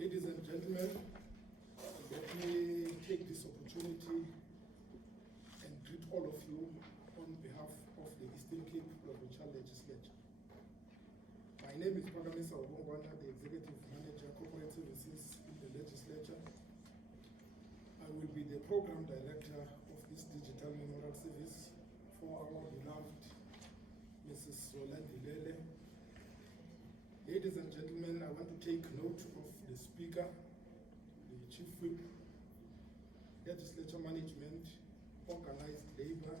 Ladies and gentlemen, let me take this opportunity and greet all of you on behalf of the Eastern Cape Provincial Legislature. My name is Pagamisa Obongwana, the Executive Manager, Corporate Services in the Legislature. I will be the Program Director of this digital memorial service for our beloved Mrs. Zola Ndilele. Ladies and gentlemen, I want to take note of the Speaker, the Chief Whip, Legislature Management, Organized Labor,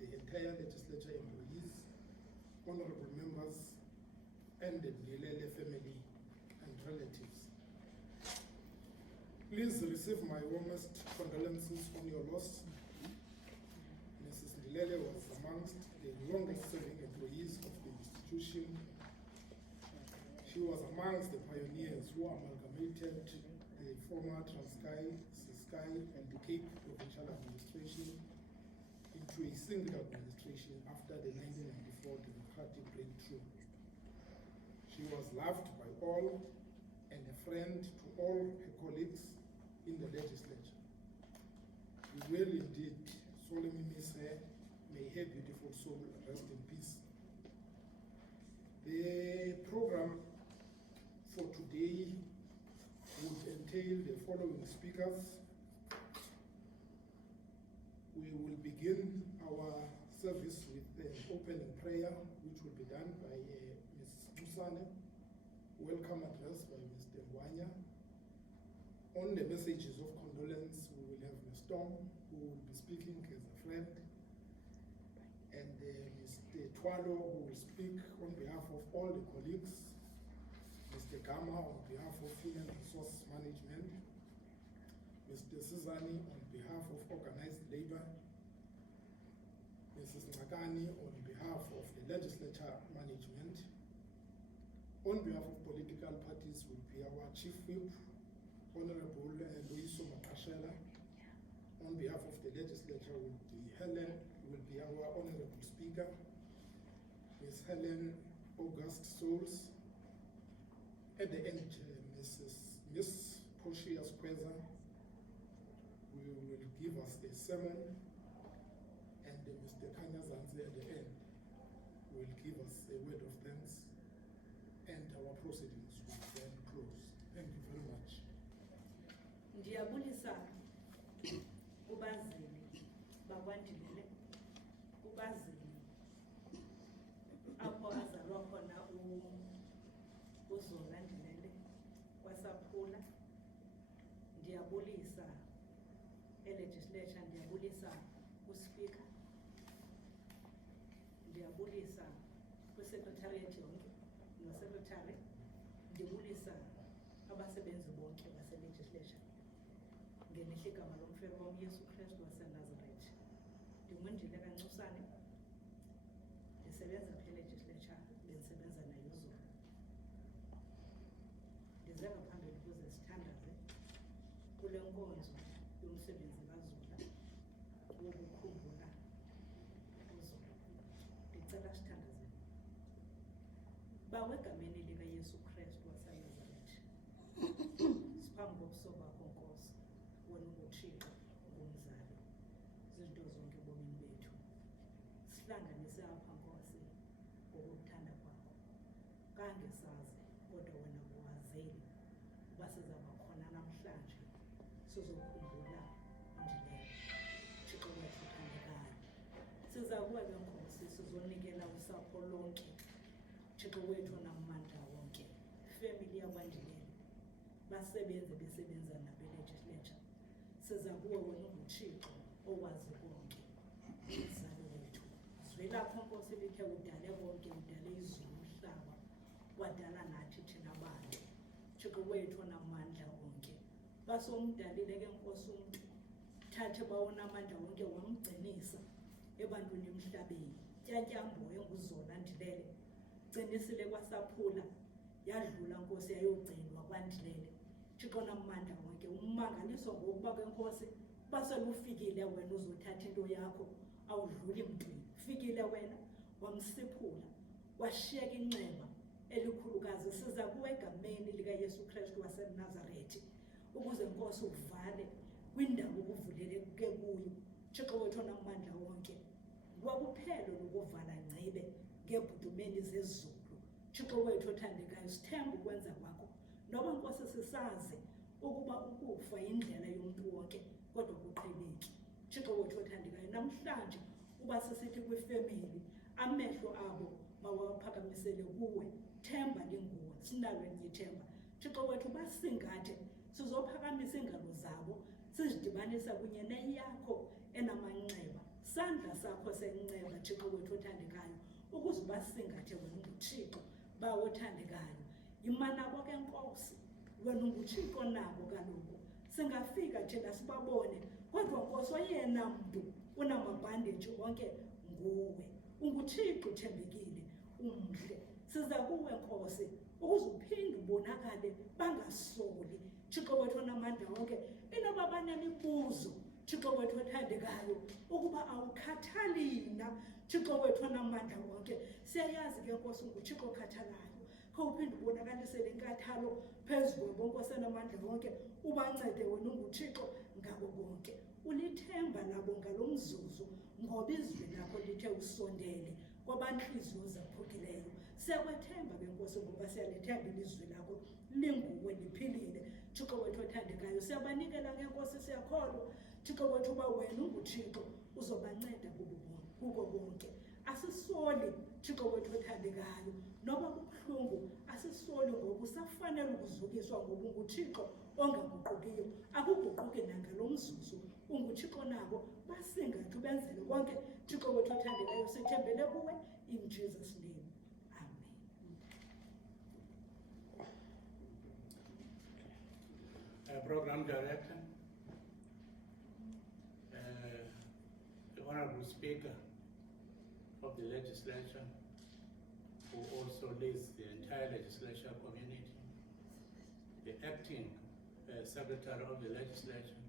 the entire Legislature employees, honorable members, and the Ndilele family and relatives. Please receive my warmest condolences on your loss. Mrs. Ndilele was amongst the longest serving employees of the institution. She was amongst the pioneers who amalgamated the former Transkei, Ciskei, and the Cape Provincial Administration into a single administration after the 1994 democratic breakthrough. She was loved by all and a friend to all her colleagues in the legislature. We will indeed solemnly miss her. May her beautiful soul rest in peace. The program for today would entail the following speakers. We will begin our service with an opening prayer, which will be done by Ms. Musane. Welcome address by Mr. Mwanya. On the messages of condolence, we will have Ms. Tom, who will be speaking as a friend, and Mr. Twalo, who will speak on behalf of all the colleagues, Mr. Gama on behalf of Human Resource Management, Mr. Sizani on behalf of Organized Labor, Mrs. Nakani on behalf of the Legislature Management. On behalf of political parties will be our Chief Whip, Honorable Loiso Makashela. On behalf of the Legislature will be our Honorable Speaker, Ms. Helen August Souls. At the end, Ms. Portia Squeza will give us a sermon, and Mr. Kanya Zanzi at the end will give us a word of thanks, and our proceedings will then close. Thank you very much. Ndiyabulisa kubazili bakwaNdilele, kubazili apho azalwa khona uZola Ndilele kwaSaphula. Ndiyabulisa e-legislature, ndiyabulisa kuSpeaker, ndiyabulisa kwi-secretariat yonke no-secretary, ndibulisa abasebenzi bonke base-legislature ngelihle igama lomfelo wam Yesu Kristu waseNazaretha. NdinguNdile kaNcusane, ndisebenza phi e-legislature, bendisebenza naye uZola. Ndize ngaphambili ukuze sithandaze kule nkonzo yomsebenzi kaZola wokukhumbula uZola. Ndicela sithandaze. Bawe egameni likaYesu Kristu waseNazaretha, siphambi kobuso bakho Nkosi, wena unguThixo, ungumzali zinto zonke ebomini bethu. Sihlanganise apha Nkosi ngokuthanda kwakho. Kange sazi kodwa wena uwazeli uba sizaba khona namhlanje sizokhumbula uNdilele, Thixo wethu uthandekayo. Siza kuwe ke Nkosi, sizonikela usapho lonke, Thixo wethu onamandla wonke, family yakwaNdilele, basebenze besebenza nabe-legislature. Siza kuwe wena unguThixo owazi konke, umzali wethu. Zwelapho Nkosi lithe udale konke, udale izulu umhlaba, wadala nathi thina bantu, Thixo wethu onamandla wonke. Basomdalile ke Nkosi umntu, thathe bawona amandla wonke wamgcinisa ebantwini emhlabeni. Tyatyambo enguZola Ndilele, gcinisile kwaSaphula, yadlula Nkosi yayogcinwa kwaNdilele. Thixo onamandla wonke, ummangaliso ngokuba ke Nkosi baselufikile wena uzothatha into yakho, awudluli mntwini. Fikile wena wamsiphula, washiyeka inxeba elikhulukazi siza kuwe egameni likaYesu Kristu waseNazaretha, ukuze Nkosi uvale kwindawo okuvuleleke kuyo. Thixo wethu onamandla wonke, kwakuphelo lokuvala ngcibe ngeebhudumeni zezulu. Thixo wethu othandekayo, sithemba ukwenza kwakho, noba Nkosi sisazi ukuba ukufa yindlela yomntu wonke, kodwa kuqheleki. Thixo wethu othandekayo, namhlanje uba sisithi kwifemeli, amehlo abo mawaphakamisele kuwe. Themba linguwe, sinalo elinye ithemba. Thixo wethu basingathe, sizophakamisa iingalo zabo, sizidibanisa kunye neyakho enamanxeba. Sandla sakho senceba, Thixo wethu othandekayo, ukuze basingathe wena unguThixo bawo othandekayo. Yima nabo ke Nkosi, wena unguThixo nabo kaloku. Singafika thina sibabone, kodwa Nkosi oyena mntu unamabhandeji onke nguwe. UnguThixo uthembekile, umhle. Siza kuwe Nkosi, ukuze uphinde ubonakale bangasoli. Thixo wethu onamandla wonke, inoba banemibuzo, Thixo wethu othandekayo, ukuba awukhathali na. Thixo wethu onamandla wonke, siyayazi ke Nkosi unguThixo okhathalayo. Kho uphinde ubonakalise le nkathalo phezu kwabo Nkosi enamandla wonke, ubancede wena unguThixo ngabo bonke. Ulithemba labo ngalo mzuzu, ngoba izwi lakho lithe usondele kwabantliziyo zaphukileyo. Siyakwethemba ke Nkosi, ngoba siyalithemba ilizwi lakho, linguwe liphilile. Thixo wethu othandekayo, siyabanikela ke Nkosi, siyakholwa Thixo wethu uba wena unguThixo uzobanceda kuko bonke. Asisoli Thixo wethu othandekayo, noba kubuhlungu asisoli, ngoba usafanele ukuzukiswa, ngoba unguThixo ongaguqukiyo. Akuguquki nangalo mzuzu, unguThixo nabo basingathe ubenzele konke. Thixo wethu othandekayo, sithembele kuwe, in Jesus' name, amen. Program Director, the Honorable Speaker of the Legislature, who also leads the entire legislature community, the Acting Secretary of the Legislature,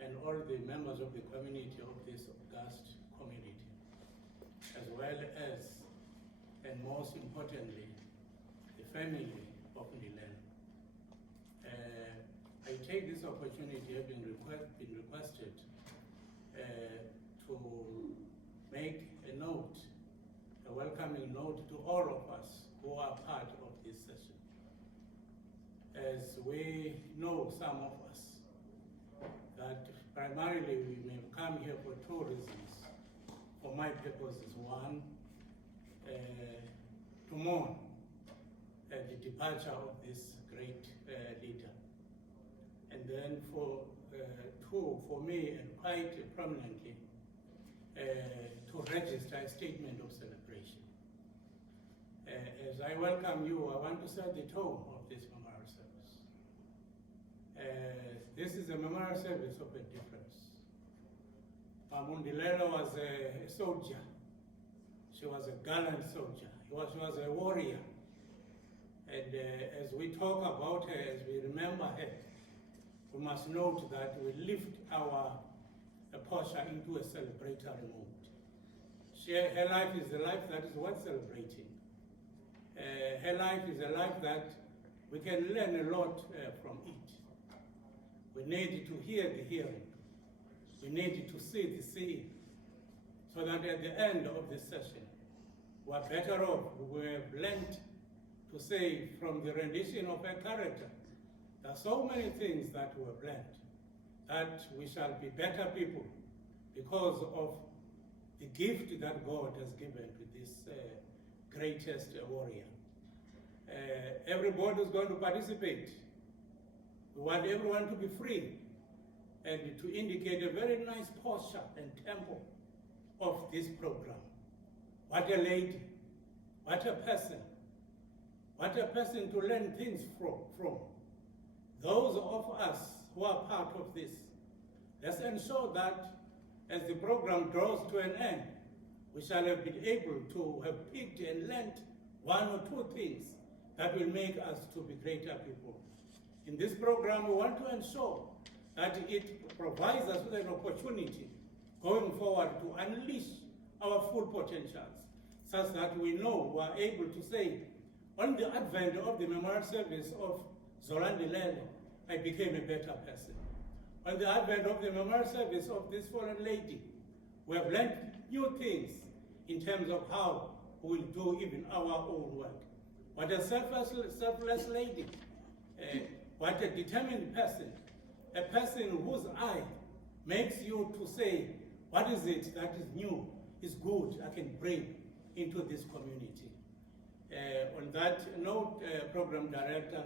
and all the members of the community of this august community, as well as, and most importantly, the family of Ndilele. I take this opportunity, having been requested to make a note, a welcoming note to all of us who are part of this session. As we know, some of us, that primarily we may come here for two reasons. For my purposes, one, to mourn the departure of this great leader. And then for two, for me, and quite prominently, to register a statement of celebration. As I welcome you, I want to set the tone of this memorial service. This is a memorial service of a difference. Ndilele was a soldier. She was a gallant soldier. She was a warrior. And as we talk about her, as we remember her, we must note that we lift our posture into a celebratory mood. Her life is a life that is worth celebrating. Her life is a life that we can learn a lot from it. We need to hear the hearing. We need to see the seeing. So that at the end of this session, we are better off. We have learned to say from the rendition of her character, there are so many things that we have learned, that we shall be better people because of the gift that God has given to this greatest warrior. Everybody is going to participate. We want everyone to be free and to indicate a very nice posture and tempo of this program. What a lady, what a person to learn things from. Those of us who are part of this, let's ensure that as the program draws to an end, we shall have been able to have picked and learned one or two things that will make us to be greater people. In this program, we want to ensure that it provides us with an opportunity going forward to unleash our full potentials, such that we know we are able to say On the advent of the memorial service of Zola Ndilele, I became a better person. On the advent of the memorial service of this fallen lady, we have learned new things in terms of how we will do even our own work. What a selfless lady, what a determined person, a person whose eye makes you to say, what is it that is new, is good, I can bring into this community. On that note, Program Director,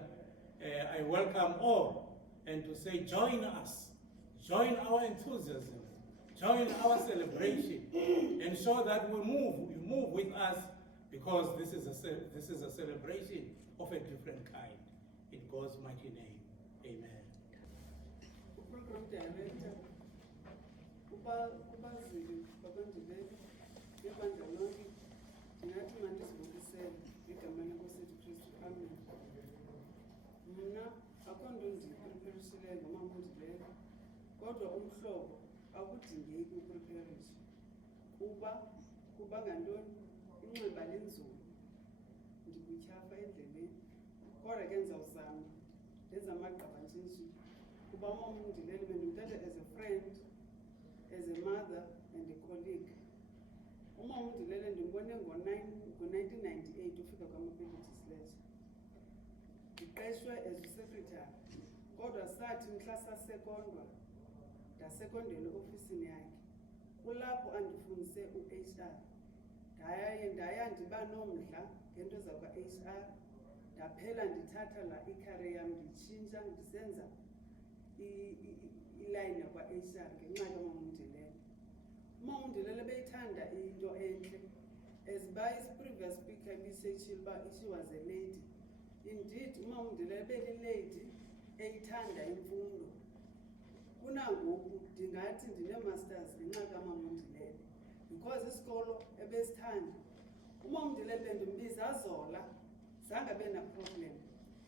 I welcome all and to say join us, join our enthusiasm, join our celebration, and show that you move with us, because this is a celebration of a different kind. In God's mighty name, amen. Program Director, ubazili babandile ibandla lonke ndingathi mandizibukisele igama lenkosi yethu Kristu. Amen. Mna akho nto ndiyipreparishile ngomama uNdilele, kodwa umhlobo akudingeki upreparishe kuba ngantoni inxiba linzulu ndikutyhafa endleleni, kodwa ke ndizawuzama ndenza amagqaba nje kuba umama uNdilele bendimthatha as a friend, as a mother and a colleague. Umama uNdilele ndimbone ngo-1998 ufika kwama-Abilities Leisure. Ndiqeshwe as secretary, kodwa sathi mhla sasekondwa ndasekondela ofisini yakhe. Kulapho andifundise u-HR. Ndaya ndiba nomdla ngento zakwa-HR, ndaphela ndithatha la ikhari yam nditshintsha ndisenza ilayini yakwa-HR ngenxa kamama uNdilele. Umama uNdilele beyithanda into entle, as by his previous speaker biseshile uba she was a lady. Indeed, umama uNdilele belilady eyithanda imfundo. Kunangoku ndingathi ndine-masters ngenxa kamama uNdilele, because isikolo ebesithanda. Umama uNdilele bendimbiza Zola, zange abe na-problem,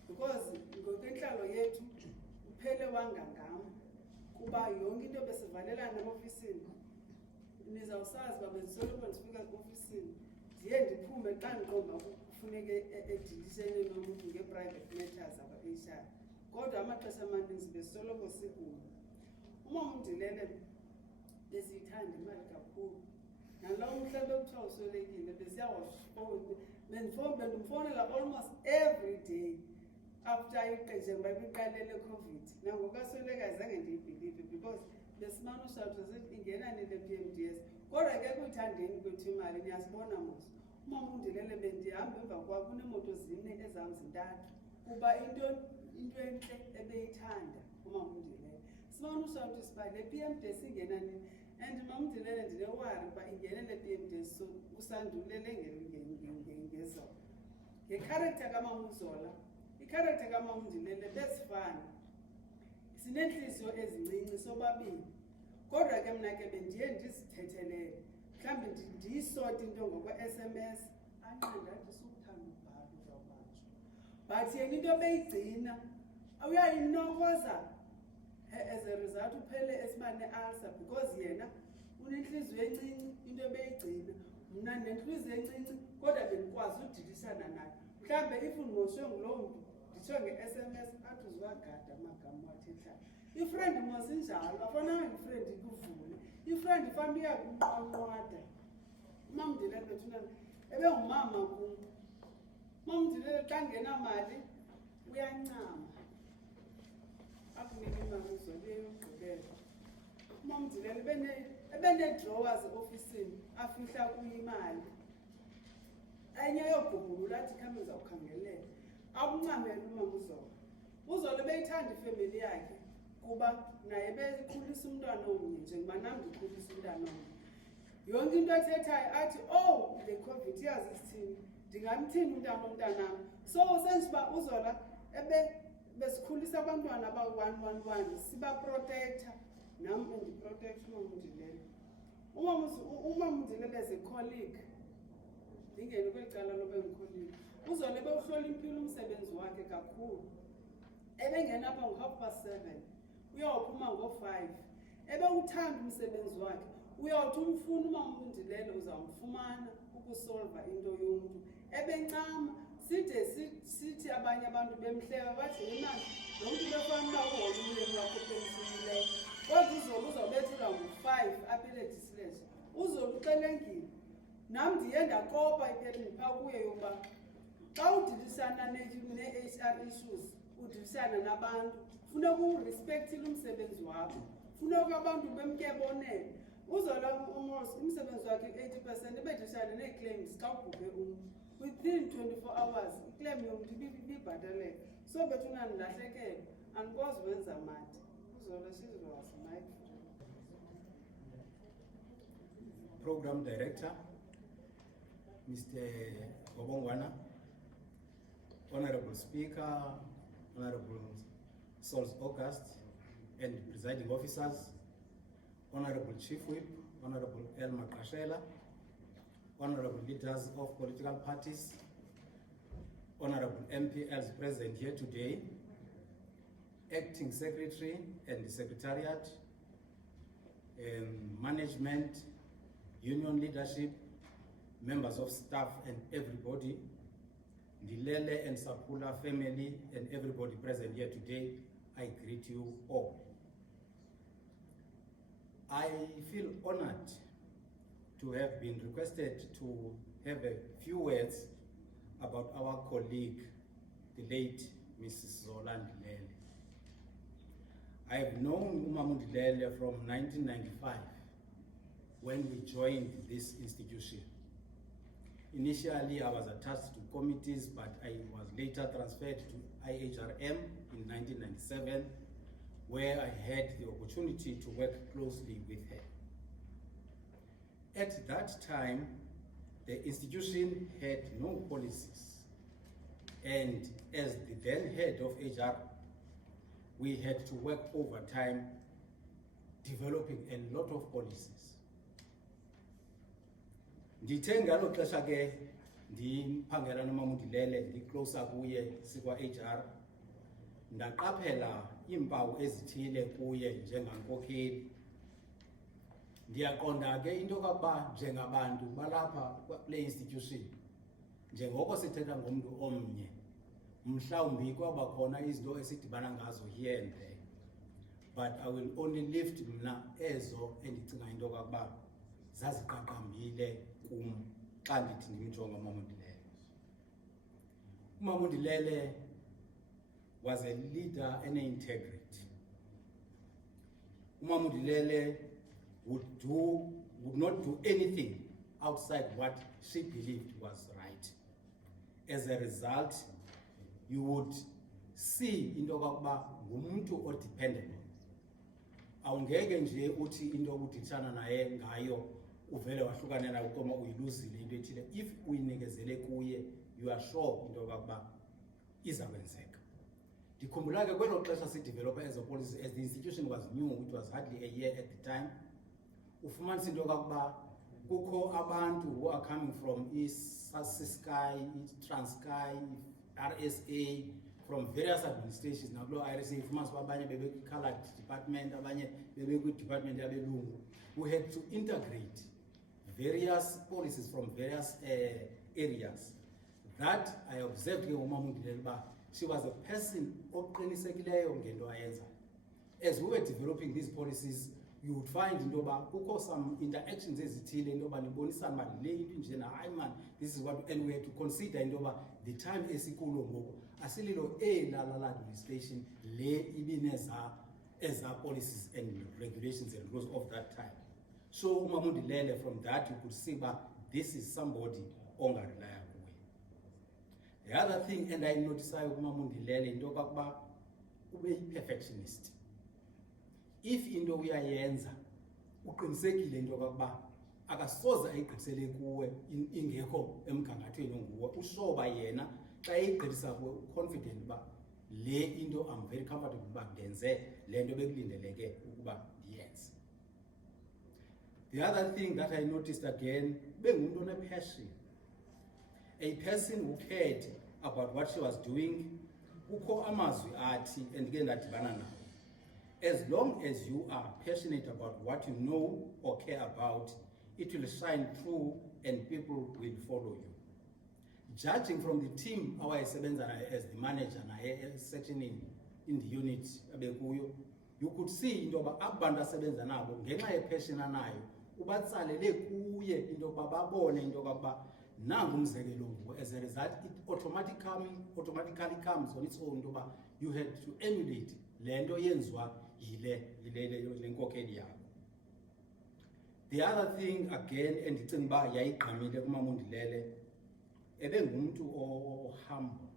because ngokwentlalo yethu uphele wangangam, kuba yonke into besivalelana ofisini. Nizawusazi uba bendisoloko ndifika ofisini ndiye ndiphume xa ndiqonda kufuneke edilishene nomntu ngee-private matters akwa-HR, kodwa amaxesha amaninzi besoloko sikunye. Umama uNdilele besiyithanda imali kakhulu. Nalowo mhla bekuthiwa uswelekile bendimfowunela almost every day after iqeshe ngoba ibiqalele COVID. Nangoku asweleka zange ndiyibhilive, because besimane ushawuthi sithi ingenani le PMDS, kodwa ke kuyithandeni kwethu imali niyasibona mos. Umama uNdilele bendihamba emva kwakho kuneemoto zine ezam zintathu, kuba into entle ebeyithanda umama uNdilele. Simane ushawuthi siba le PMDS ingenani, and umama uNdilele ndinewari uba ingene le PMDS, so usandulele ngeZola. Ngekharacter kamama uZola, ikharacter kamama uNdilele besifana, sinentliziyo ezincinci sobabini, kodwa ke mna ke bendiye ndizithethelele. Mhlawumbi ndiyisote into ngokwe-SMS, anqandathi sukuthanda ubhala uzawubanjwa, but yena into beyigcina uyayinokoza as a result uphele esiba ne-ulcer, because yena unentliziyo encinci, into ebeyigcina. Mna nentliziyo encinci, kodwa bendikwazi udilishana naye. Mhlawumbe if ndimoshwe nguloo mntu nditsho nge-SMS athi uzibagada amagama wathethayo. Ifriend mos injalo, afananga ifriend ikuvule. Ifriend ifambi yakunqwanqwada. Umama uNdilele bethuna ebengumama kum. Umama uNdilele xa ngenamali uyancama, akunika imali uzobe yokugqibela. Umama uNdilele ebene-drawers ofisini afihla kuyo imali. Enye yogubhula athi khambe ndizawukhangelela. Akuncamela umama uZola. uZola beyithanda ifemeli yakhe, kuba naye bekhulisa umntwana omnye njengoba nam ndikhulisa umntwana omnye. Yonke into ethethayo athi, oh, le COVID yazi isithini, ndingamthini umntanam. So senje uba uZola besikhulisa abantwana abayi-111 sibaprotektha, nam endiprotektha umama uNdilele. Umama uNdilele as a colleague, ndingene kweli cala loba engicolleague, uZola ebewuhlola impilo umsebenzi wakhe kakhulu. Ebengena apha ngo-7:30, uyawuphuma ngo-5. Ebewuthanda umsebenzi wakhe, uyawuthi umfuna umama uNdilele uzawumfumana ukusolva into yomntu. Ebencama sithi abanye abantu bemhleba bathi imali lo mntu befana uba uhola umlimi wakho pensionileyo kodwa uZola uzawubethela ngo-5 apha elegislature. uZola uxelengile nam ndiye ndakopa ipetini phaa kuye yokuba xa udilisana nee-HR issues udilisana nabantu funeka urespektile umsebenzi wakho, funeka abantu bemke bonele. uZola umsebenzi wakhe 80% ebedilisana nee-claims xa ubhubhe umntu within 24 hours iclaim yomntu ibibhataleka. So bethuna ndilahlekele andikwazi wenza mali. uZola sizolwazi mike. Program Director, Mr. Gobongwana, Honorable Speaker, Honorable Souls August, and presiding officers, Honorable Chief Whip, Honorable Elma Kashela, Honorable leaders of political parties, Honorable MPLs present here today, Acting Secretary and the Secretariat, management, union leadership, members of staff and everybody, Ndilele and Sapula family and everybody present here today, I greet you all. I feel honored to have been requested to have a few words about our colleague, the late Mrs. Zola Ndilele. I have known Ndilele from 1995 when we joined this institution. Initially, I was attached to committees, but I was later transferred to IHRM in 1997, where I had the opportunity to work closely with her. At that time, the institution had no policies, and as the then head of HR, we had to work overtime developing a lot of policies. Ndithe ngalo xesha ke ndiphangela noMamundilele ndicloser kuye sikwa HR, ndaqaphela iimpawu ezithile kuye njengankokheli. Ndiyaqonda ke into yokuba njengabantu balapha kule institution, njengoko sithetha ngomntu omnye, mhlawumbi kwaba khona izinto esidibana ngazo here and there, but I will only lift mna ezo endicinga into yokuba zaziqaqambile kum xa ndithi ndimjonga uMamundilele. uMamundilele was a leader and integrity. uMamundilele would not do anything outside what she believed was right. As a result, you would see into yokuba ngumuntu odependable. Awungeke nje uthi into obuditshana naye ngayo uvele wahlukane nayo koma uyiluzile into ethile. If uyinikezele kuye, you are sure into yokuba izakwenzeka. Ndikhumbula ke kwelo xesha sidevelopa ezo policies, as the institution was new, it was hardly a year at the time. Ufumanisa into yokuba kukho abantu who are coming from Sky, Transkei, RSA, from various administrations. Now, RSA, ufumanisa abanye bebe colored department, abanye bebe department yabelungu, who had to integrate various policies from various areas. That I observed uMamundilele, she was a person oqinisekileyo ngento ayenza. As we were developing these policies, you would find into yoba kukho some interactions ezithile into yoba nibonisana mali le into njena, hayi man, this is what, and we had to consider into yoba the time esikulo ngoku asililo elala administration le ibineza eza policies and regulations and rules of that time. So uMamundilele, from that you could see ba this is somebody ongarelaya kuye. The other thing, and I noticed uMamundilele into yokuba ube perfectionist. If into uyayenza uqinisekile into yokuba akasoze ayigqithisele kuwe ingekho emgangathweni onguwo, ushoba yena xa eyigqithisa kuwe confident ba le into I'm very comfortable ba ndenze le nto bekulindeleke ukuba ndiyenze. The other thing that I noticed again, bengumuntu onepassion, a person who cared about what she was doing. Kukho amazwi athi andike ndadibana nawo, as long as you are passionate about what you know or care about, it will shine through and people will follow you. judging from the team awayesebenza naye as the manager naye section in the unit abekuyo, you could see into yoba abantu asebenza nabo ngenxa yepassion anayo ubatsalele kuye into yokuba babone into yokuba nangu umzekelo ngoku. As a result, it automatically comes on its own into yoba you had to emulate le nto yenziwa yile nkokeli yakho. The other thing again endicinga uba yayigqamile kuMama uNdilele, ebengumntu humble.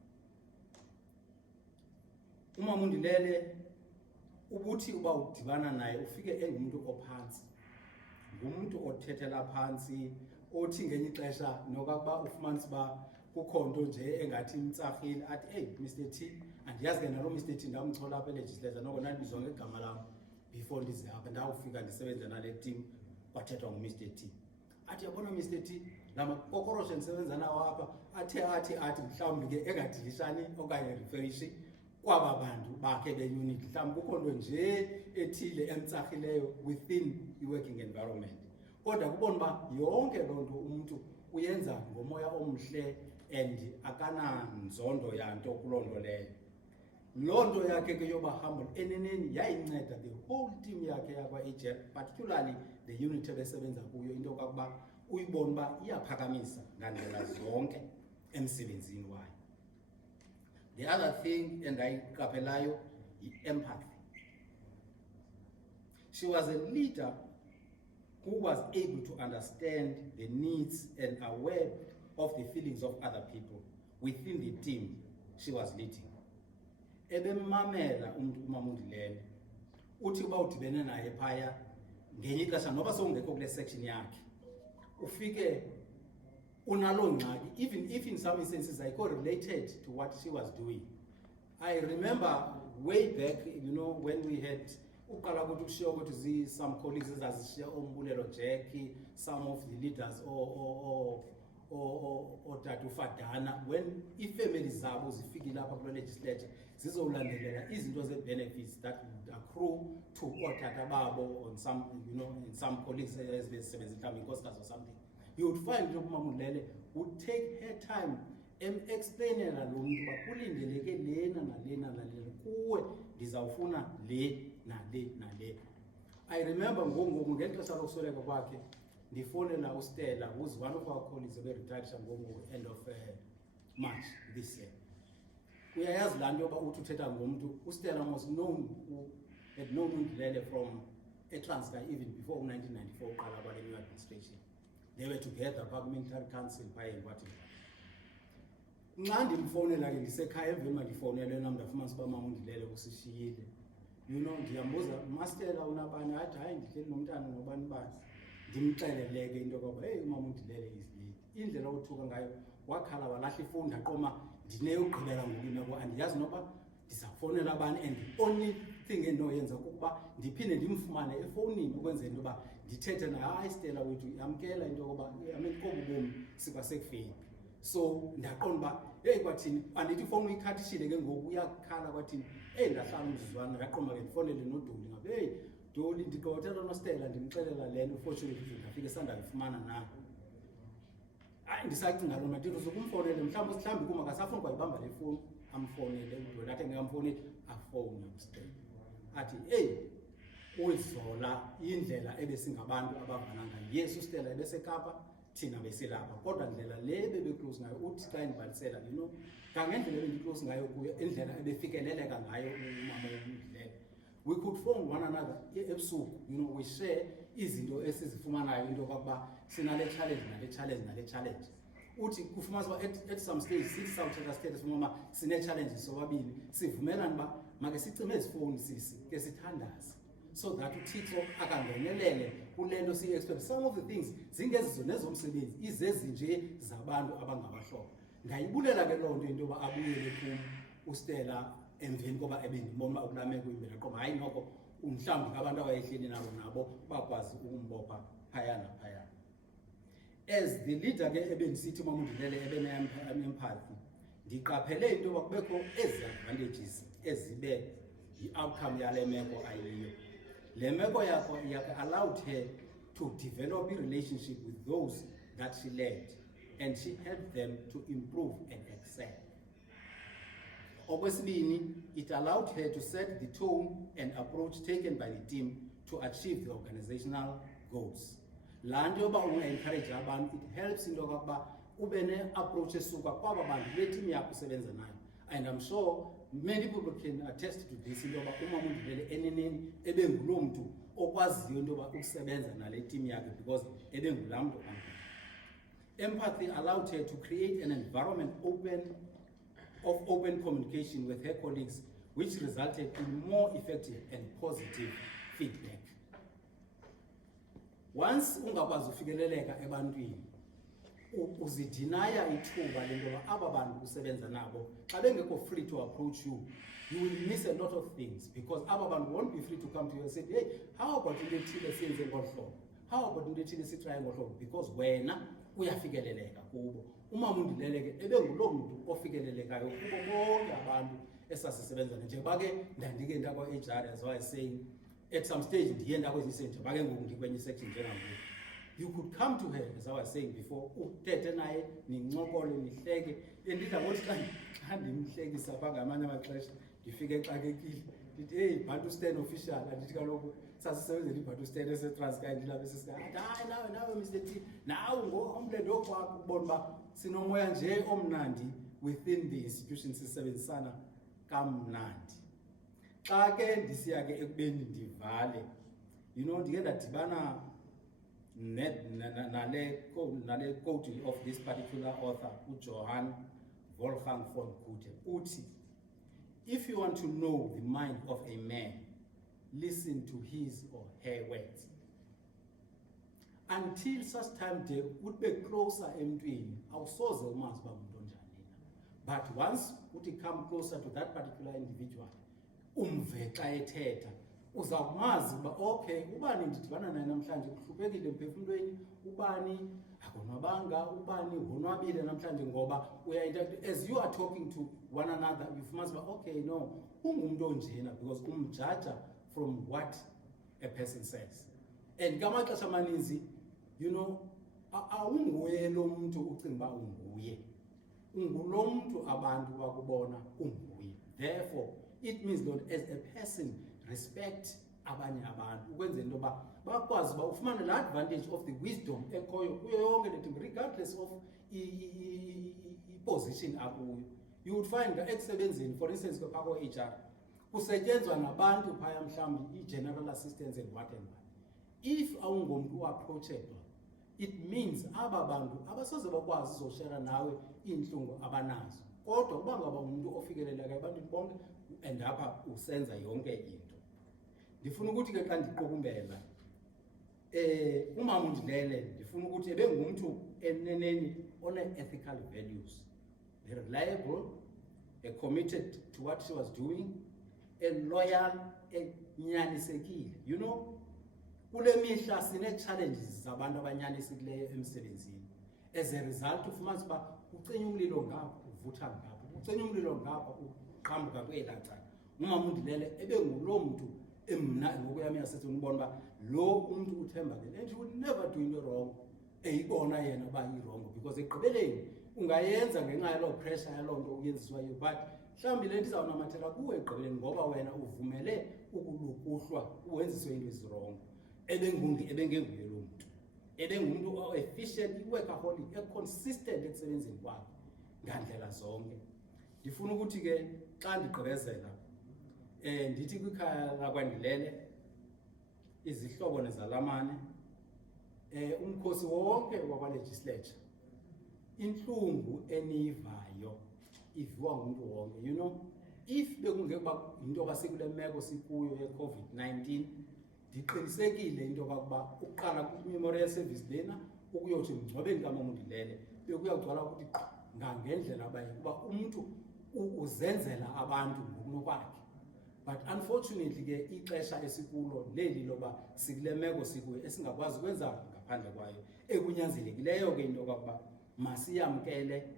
uMama uNdilele ubuthi uba udibana naye ufike engumntu ophantsi, ngumntu othethela phansi, othi ngenye ixesha nokuba ufumanisa uba kukho nto nje engathi imtsarhile athi hey Mr. T, andiyazi ke nalo Mr. T ndamchola apha elegislature noko ndandibizwa ngegama lam before ndize apha ndawufika ndisebenze nale team kwathethwa nguMr. T. Athi yabona Mr. T, la makokoroshe ndisebenza nawo apha athi mhlawumbi ke engadilishani okanye referishi kwaba bantu bakhe beunit, mhlawumbi kukho nto nje ethile emtsarhileyo within i-working environment. Kodwa kubona uba yonke loo nto umntu uyenza ngomoya omhle and akananzondo yanto kuloo nto leyo. Loo nto yakhe ke yoba humble eneneni yayinceda the whole team yakhe yakwa-AGL, particularly the unit ebesebenza kuyo, into yokuba uyibona uba iyaphakamisa ngandlela zonke emsebenzini wayo. The other thing endayiqaphelayo yi-empathy. She was a leader who was able to understand the needs and aware of the feelings of other people within the team she was leading. Ebemmamela umuntu uMama uNdilele, uthi uba udibene naye phaya ngenye ixesha noba sowungekho kule section yakhe, ufike unaloo ngxaki, even if in some instances I correlated to what she was doing. I remember way back, you know, when we had uqala ukuthi kushiya ukuthi some colleagues ezazishiya oMbulelo Jackie, some of the leaders or Tata Fadana, when ifamily zabo zifikile lapha kulo legislature zizolandelela izinto ze-benefits that would accrue to otata babo on some, you know, in some colleagues ezibesebenza mhlawumbi inkosikazi or something, you would find into uMama uNdilele would take her time explainela lo muntu uba kulindeleke lena nalena kuwe ndizawufuna le nale. I remember ngoku ngexesha lokusweleka kwakhe ndifonela uStella, who's one of our colleagues ebe-retired ngoku end of March this year. Uyayazi laa nto yoba uthi uthetha ngomntu, uStella had known uNdilele from eTranskei even before 1994 uqala kwale new administration. They were together parliamentary council phaya enkwathi. Nxa ndimfonela ke ndisekhaya emveni uba ndifowunele nam ndafumanisa uba uMama uNdilele usishiyile, you know, ndiyambuza uMastela unabani, athi hayi ndihleli nomntana nobani bani. Ndimxelele ke into yokuba hey uMama uNdilele is late. Indlela othuka ngayo wakhala walahla ifowuni ndaqoma ndineyogqibela ngoku imeko andiyazi noba ndizawufonela abani, and the only thing endinoyenza kukuba ndiphinde ndimfumane efowunini ukwenzela into yoba ndithethe naye, hayi Stella wethu yamkela into yokuba kobu bomi sikwasekufeni. So ndaqonda uba hey kwathini andithi ifowuni uyikhathishile ke ngoku uyakhala kwathini, hey ndahlala umzuzwana ndaqonda ke ndifonele noDoli ngabe hey Doli ndikawuthela noStella ndimxelela le nto, fortunately ndafike sandayifumana nayo. Hayi ndisacinga loo nto ndithi uzokumfonele mhlawumbi kuma akasafuni kwayibamba le fowuni, amfonele uDoli athi engamfoneli afowune uStella athi hey uZola indlela ebesingabantu abavana ngayo, yes uStella ebeseKapa thina besilapha, kodwa ndlela le bebeclose ngayo uthi xa indibalisela, you know, kangendlela ebendiclose ngayo kuyo, indlela ebefikeleleka ngayo uMama uNdilele. We could phone one another ebusuku, you know, we share izinto esizifumanayo into yokuba sinale challenge. Uthi kufumanisa uba at some stage sithi sawuthetha sithethe sifumana sine-challenges sobabini, sivumelane uba make sicime ezifowuni ke sithandaze, so that uThixo akangenelele kule nto siyi-expect. Some of the things zingezizo nezomsebenzi, izezi nje zabantu abangabahlobo. Ndayibulela ke loo nto into yoba abuyele kum uStella emveni koba ebendibona uba ukulameko imbela qoba hayi noko mhlawumbi abantu abayehleli nabo bakwazi ukumbopha phaya naphaya. As the leader ke ebendisithi uMama uNdilele ebene-empathy, ndiqaphele into yoba kubekho ezi advantages ezibe yi-outcome yale meko ayiyo. Le meko yakhe allowed her to develop a relationship with those that she led, and she helped them to improve and excel. Okwesibini, it allowed her to set the tone and approach taken by the team to achieve the organizational goals. La nto yoba unga-encourage abantu, it helps into yokokuba ube ne-approach esuka kwaba bantu le team yakho usebenza nayo. And I'm sure many people can attest to this into yoba uMama uNdilele eneneni ebe nguloo mntu okwaziyo into yoba ukusebenza nale team yakhe because ebe ngulaa mntu amntu. Empathy allowed her to create an environment of open communication with her colleagues, which resulted in more effective and positive feedback. Once ungakwazi ufikeleleka ebantwini, uzidinaya ithuba lento yoba aba bantu usebenza nabo xa bengekho free to approach you, you will miss a lot of things because aba bantu won't be free to come to you and say, hey, how about into ethile siyenze ngolu hlobo? How about into ethile sitraye ngolu hlobo? Because wena uyafikeleleka kubo. UMama uNdilele ke ebe nguloo mntu ofikelelekayo kubo bonke abantu esasisebenza njengoba ke ndandike ndakwa-HR, as I was saying, at some stage ndiye ndakwezinye section bake ngoku ndikwenye section njengangoku. You could come to her, as I was saying before, uthethe naye nincokole nihleke. Endidla ngokuthi xa ndimhlekisa phaa ngamanye amaxesha ndifike exakekile ndithi, hey, Bantustan official, andithi kaloku sasisebenzela iBantustan eseTranskei ndilapha esesikayi, hayi nawe Mr. T, nawe ngomlendo okwakho ukubona uba sinomoya nje omnandi within the institution sisebenzisana kamnandi. Xa ke ndisiya ke ekubeni ndivale, you know, ndike ndadibana nale quote of this particular author, Johann Wolfgang von Goethe, uthi, if you want to know the mind of a man, listen to his or her words. Until such time they would be closer emntwini, awusoze umazi uba umuntu onjani na. But once uthi come closer to that particular individual, umve xa ethetha, uzawumazi uba okay, ubani ndidibana naye namhlanje kuhluphekile emphefumlweni, ubani akonwabanga, ubani wonwabile namhlanje ngoba as you are talking to one another, you must be okay, no, ungumuntu onjena because umjaja from what a person says. And ngamaxesha amaninzi, you know, awunguye lo muntu ucinga uba unguye. Ungulo muntu abantu bakubona unguye. Therefore, it means that as a person, respect abanye abantu ukwenzela into yoba bakwazi uba ufumane la advantage of the wisdom ekhoyo kuyo yonke le team, regardless of i-position akuyo. You would find that ekusebenzini, for instance, phaa ko-HR, kusetyenzwa nabantu phaya mhlawumbi i-general assistants and what and what. If awungomntu approachable, it means aba bantu abasoze bakwazi uzoshare nawe iintlungu abanazo. Kodwa uba ngaba umuntu ofikeleleka ebantwini bonke and apha usenza yonke into. Ndifuna ukuthi ke xa ndiqukumbela, uMama uNdilele ndifuna ukuthi ebe ngumntu eneneni one-ethical values, reliable, committed to what she was doing, loyal, enyanisekile. You know, kule mihla sine-challenges zabantu abanyanisekileyo emsebenzini. As a result, ufumanisa uba ucinya umlilo ngapha uvutha ngapha, ucinya umlilo ngapha uqhambuka kwelaa cala. uMama uNdilele ebe nguloo mntu emna ngokuyami yasethi ubona uba lo umntu uthembakele, and she would never do into wrong eyibona yena uba yi-wrong, because ekugqibeleni ungayenza ngenxa yaloo pressure yaloo nto uyenziswayo, but mhlawumbi le nto izawunamathela kuwe ekugqibeleni ngoba wena uvumele ukulukuhlwa uwenziswe into ezi-wrong. Ebengenguye loo mntu, ebengumntu o-efficient, i-workaholic, e-consistent ekusebenzini kwakhe ngandlela zonke. Ndifuna ukuthi ke xa ndigqibezela, ndithi kwikhaya lakwaNdilele, izihlobo nezalamane, umkhosi wonke wakwa-legislature, intlungu eniyivayo iviwa ngumntu wonke. You know, if bekungekuba yinto yoba sikule meko sikuyo ye-COVID-19, ndiqinisekile into yokuba uqala kwi-memorial service lena ukuyothi emngcwabeni kaMama uNdilele bekuyagcwala ukuthi ngangendlela abaye kuba umntu uzenzela abantu ngokunokwakhe. But unfortunately ke ixesha esikulo leli loba sikule meko sikuyo esingakwazi ukwenza ngaphandle kwayo, ekunyanzelekileyo ke into yokuba masiyamkele,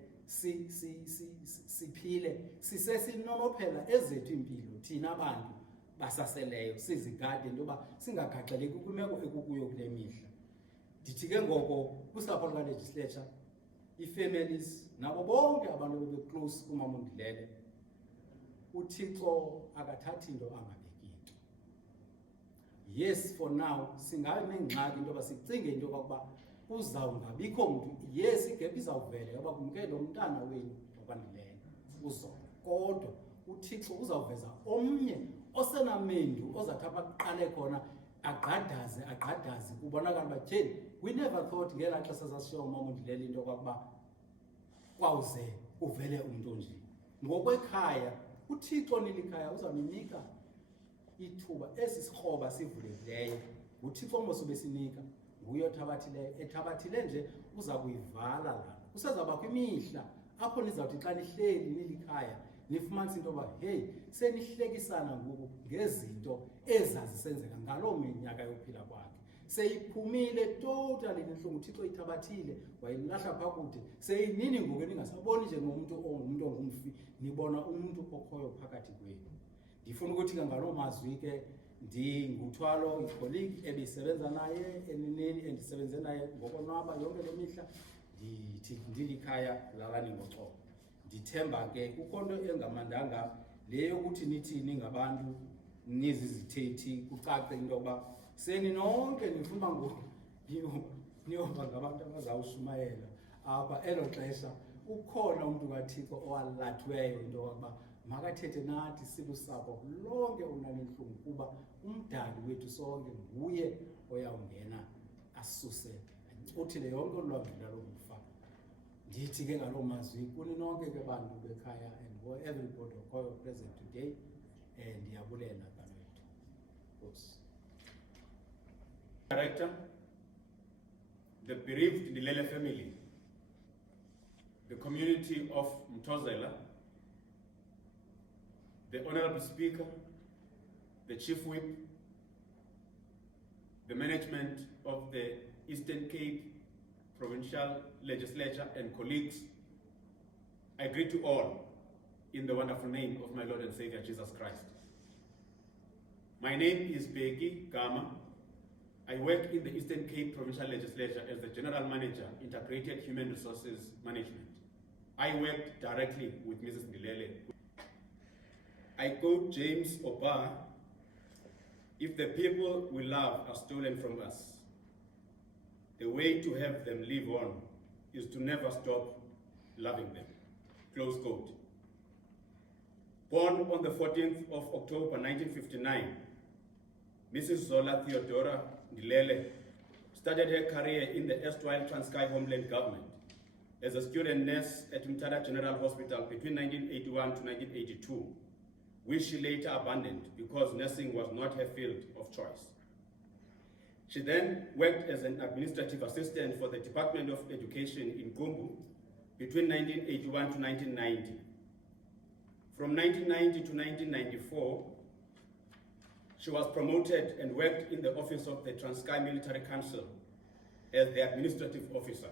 siphile, sisesinonophela ezethu impilo thina abantu basaseleyo, sizigade into yoba singagaxeleki kwimeko ekukuyo kule mihla. Ndithi ke ngoko kusapho luka-legislature ii-families, nabo bonke abantu bebe-close kumama uNdilele, uThixo akathathi into angabeki into. Yes, for now, singabe nengxaki into yoba sicinge into yokokuba uzawungabikho mntu. Yes, igephu izawuvela yoba kumke lo mntana wenu wakwaNdilele uzola. Kodwa uThixo uzawuveza omnye osenamendu ozathi apha kuqale khona agqadaze kubonakala uba tyheli, we never thought ngelaa xesha sasishiya umama uNdilele into yokokuba kwawuze uvele umntu onje. Ngokwekhaya uThixo nilikhaya uzawuninika ithuba esi sikroba sivulekileyo. nguThixo mos ubesinika, nguye othabathileyo. Ethabathile nje uza kuyivala lana. Kusezawubakho imihla apho nizawuthi xa nihleli nilikhaya nifumanise into yoba heyi, senihlekisana ngoku ngezinto ezazisenzeka ngaloo minyaka yokuphila kwakhe. Seyiphumile totally nentlungu, uThixo ithabathile wayilahla phaa kude. Seyinini ngoku ningasaboni njengomntu ongumntu ongumfi, nibona umntu okhoyo phakathi kwenu. Ndifuna ukuthi ke ngaloo mazwi ke ndinguthwalo, icolleague ebisebenza naye eneneni endisebenze naye ngokonwaba yonke le mihla, ndithi ndilikhaya lalani ngoxolo. Ndithemba ke kukho nto engamandanga le yokuthi nithi ningabantu nizizithethi, kucace into yokuba seninonke nifuna ngoku niyoba ngabantu abazawushumayela apha. Elo xesha ukhona umntu kaThixo owalathweyo into yokuba makathethe nathi silusapho lonke unanentlungu, kuba umdali wethu sonke nguye oyawungena asuse uthile yonke olwamvila lokufa. Ndithi ke ngaloo mazwi kuni nonke ke bantu bekhaya and everybody okhoyo present today, ndiyabulela kanwethu. Nkosi. Director, the bereaved Ndilele family, the community of Mtozela, the Honorable Speaker, the Chief Whip, the management of the Eastern Cape Provincial Legislature and colleagues, I greet you all in the wonderful name of my Lord and Savior Jesus Christ. My name is Becky Gama. I work in the Eastern Cape Provincial Legislature as the General Manager, Integrated Human Resources Management. I worked directly with Mrs. Ndilele. I quote James Oba, if the people we love are stolen from us, the way to have them live on is to never stop loving them. Close quote. Born on the 14th of October 1959, Mrs. Zola Ndilele started her career in the erstwhile Transkei Homeland Government as a student nurse at Mthala General Hospital between 1981 to 1982, which she later abandoned because nursing was not her field of choice. She then worked as an administrative assistant for the Department of Education in Kumbu between 1981 to 1990. From 1990 to 1994, she was promoted and worked in the office of the Transkei Military Council as the administrative officer.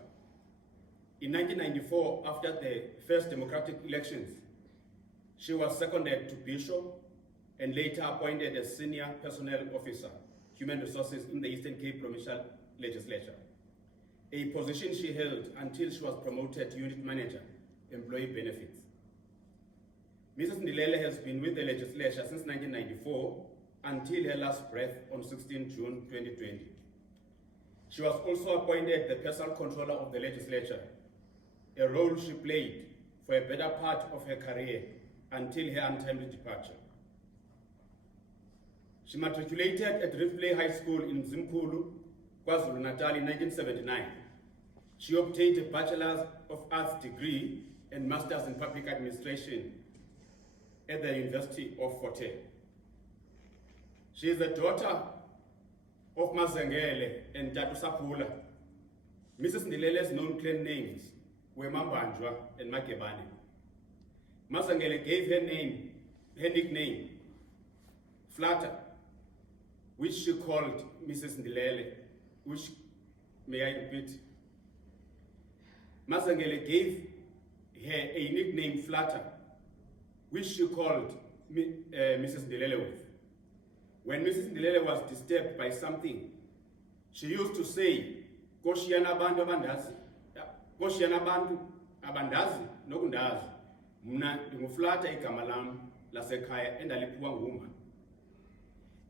In 1994, after the first democratic elections, she was seconded to Bishop and later appointed as Senior Personnel Officer, Human Resources in the Eastern Cape Provincial Legislature, a position she held until she was promoted to Unit Manager, Employee Benefits. Mrs. Ndilele has been with the legislature since 1994 until her last breath on 16 June 2020. She was also appointed the Personal Controller of the Legislature, a role she played for a better part of her career until her untimely departure. She matriculated at Rifley High School in Zimkulu, KwaZulu-Natal in 1979. She obtained a Bachelor's of Arts degree and Master's in Public Administration at the University of Fort Hare. She is the daughter of Mazengele and Tatu Sapula. Mrs. Ndilele's known clan names were Mambanjwa and Makebane. Mazengele gave her nickname, Flatter, which she called Mrs. Ndilele, which, may I repeat? Mazengele gave her a nickname, Flatter, which she called Mrs. Ndilele with. When Mrs. Ndilele was disturbed by something, she used to say, Koshiana Bando Bandazi, koshiyana abantu abandazi nokundazi mna ndinguflata igama lam lasekhaya endaliphiwa nguma.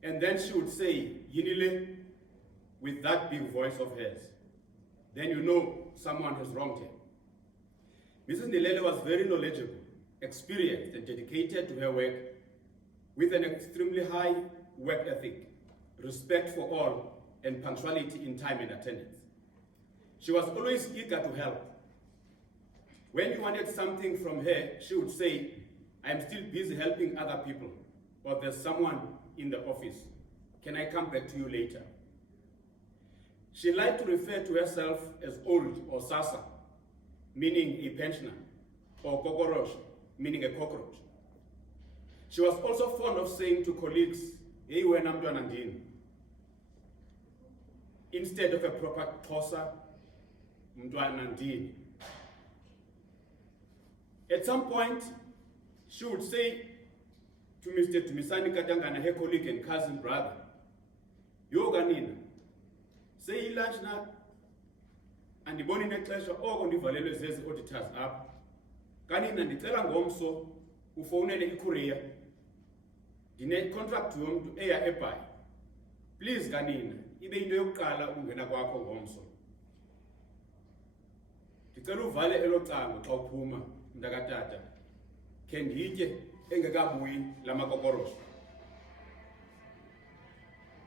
And then she would say yinile with that big voice of hers. Then you know someone has wronged her. Mrs. Ndilele was very knowledgeable, experienced, and dedicated to her work with an extremely high work ethic, respect for all, and punctuality in time and attendance. She was always eager to help. When you wanted something from her, she would say, I'm still busy helping other people, or there's someone in the office. Can I come back to you later? She liked to refer to herself as old or sasa, meaning a pensioner, or kokorosh, meaning a cockroach. She was also fond of saying to colleagues, hey, wena mntwana ndini, instead of a proper Xhosa, mntwana ndini. At some point, she would say to Mr. Tumisani Katangana, her colleague and cousin brother, yo kanina, say lunch na, andiboni nexesha oko ndivalelwe zezi auditors apha. Kanina ndicela ngomso ufowunele icourier. Ndine contract yomntu eya eBhayi. Please kanina, ibe into yokuqala ukungena kwakho ngomso. Ndicela uvale elo cango xa uphuma mntakatata. Khe nditye engekabuyi lamakokoroshi.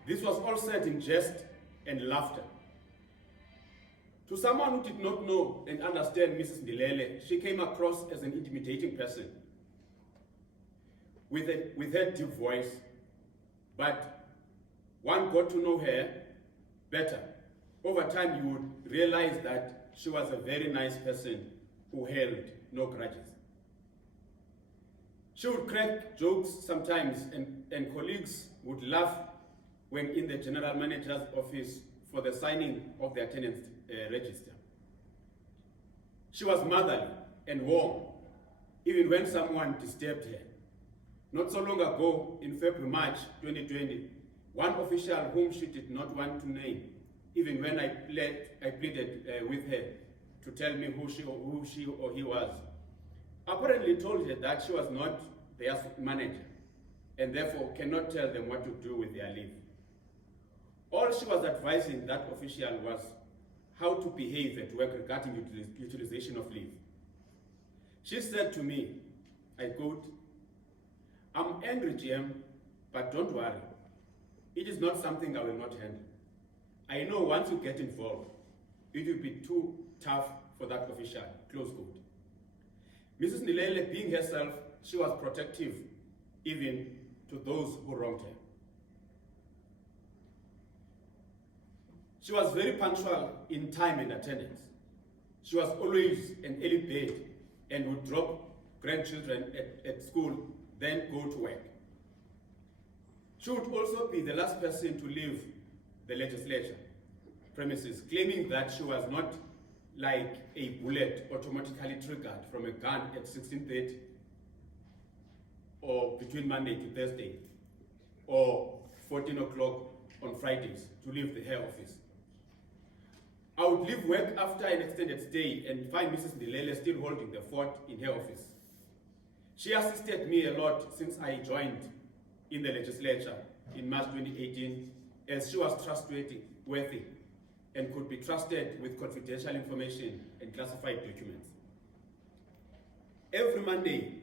This was all said in jest and laughter. To someone who did not know and understand Mrs. Ndilele, she came across as an intimidating person with her deep voice, but one got to know her better. Over time, you would realize that she was a very nice person who held no grudges. She would crack jokes sometimes, and colleagues would laugh when in the general manager's office for the signing of the attendance register. She was motherly and warm, even when someone disturbed her. Not so long ago, in February-March 2020, one official whom she did not want to name, even when I pleaded with her to tell me who she or he was, apparently told her that she was not their manager and therefore cannot tell them what to do with their leave. All she was advising that official was how to behave at work regarding utilization of leave. She said to me, I quote, I'm angry, GM, but don't worry. It is not something I will not handle. I know once you get involved, it will be too tough for that official, close quote. Mrs. Ndilele, being herself, she was protective even to those who wronged her. She was very punctual in time and attendance. She was always an early bird and would drop grandchildren at school, then go to work. She would also be the last person to leave the legislature premises, claiming that she was not like a bullet automatically triggered from a gun at 16:30 or between Monday to Thursday or 14 o'clock on Fridays to leave the head office. I would leave work after an extended stay and find Mrs. Ndilele still holding the fort in her office. She assisted me a lot since I joined in the legislature in March 2018, as she was trustworthy and could be trusted with confidential information and classified documents. Every Monday,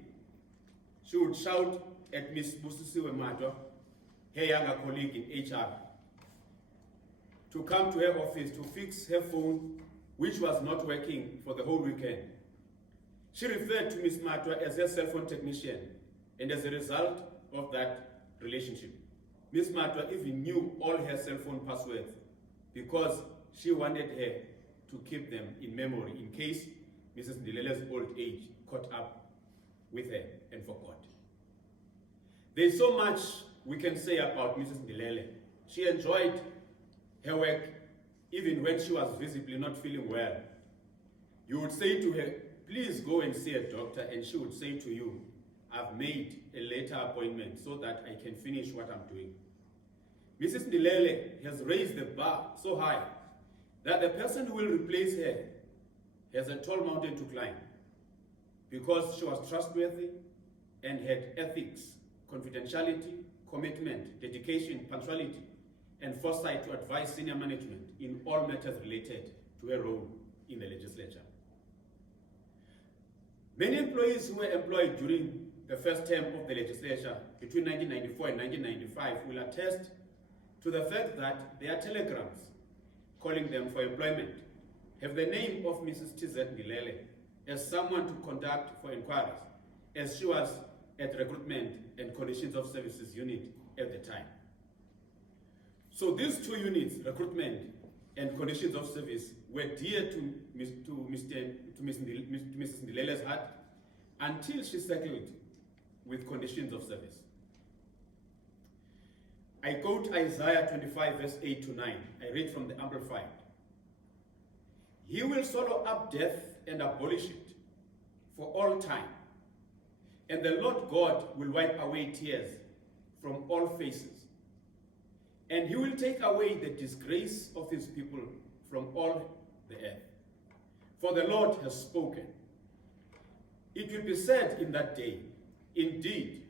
she would shout at Ms. Busisiwe Madwa, her younger colleague in HR, to come to her office to fix her phone, which was not working for the whole weekend. She referred to Ms. Madwa as her cell phone technician, and as a result of that relationship, Ms. Madwa even knew all her cell phone passwords because she wanted her to keep them in memory in case Mrs. Ndilele's old age caught up with her and forgot. There's so much we can say about Mrs. Ndilele. She enjoyed her work even when she was visibly not feeling well. You would say to her, please go and see a doctor, and she would say to you, I've made a later appointment so that I can finish what I'm doing. Mrs. Ndilele has raised the bar so high that the person who will replace her has a tall mountain to climb because she was trustworthy and had ethics, confidentiality, commitment, dedication, punctuality, and foresight to advise senior management in all matters related to her role in the legislature. Many employees who were employed during the first term of the legislature between 1994 and 1995 will attest to the fact that their telegrams calling them for employment have the name of Mrs. Zola Ndilele as someone to conduct for inquiries, as she was at Recruitment and Conditions of Services Unit at the time. So these two units, Recruitment and Conditions of Service, were dear to Mrs. Ndilele's heart until she settled with Conditions of Service. I quote Isaiah 25 verse 8 to 9. I read from the Amplified. He will swallow up death and abolish it for all time. And the Lord God will wipe away tears from all faces. And he will take away the disgrace of his people from all the earth. For the Lord has spoken. It will be said in that day, indeed,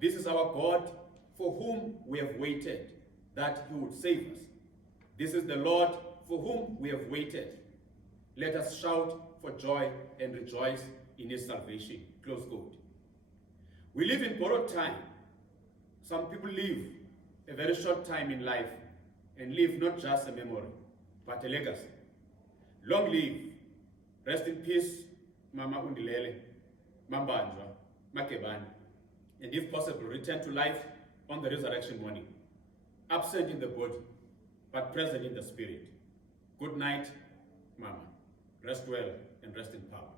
this is our God for whom we have waited, that he would save us. This is the Lord for whom we have waited. Let us shout for joy and rejoice in his salvation. Close quote. We live in borrowed time. Some people live a very short time in life and leave not just a memory, but a legacy. Long live, rest in peace, Mama Ndilele, Mambanjwa, Makebane, and if possible, return to life on the resurrection morning, absent in the body, but present in the spirit. Good night, Mama. Rest well and rest in power.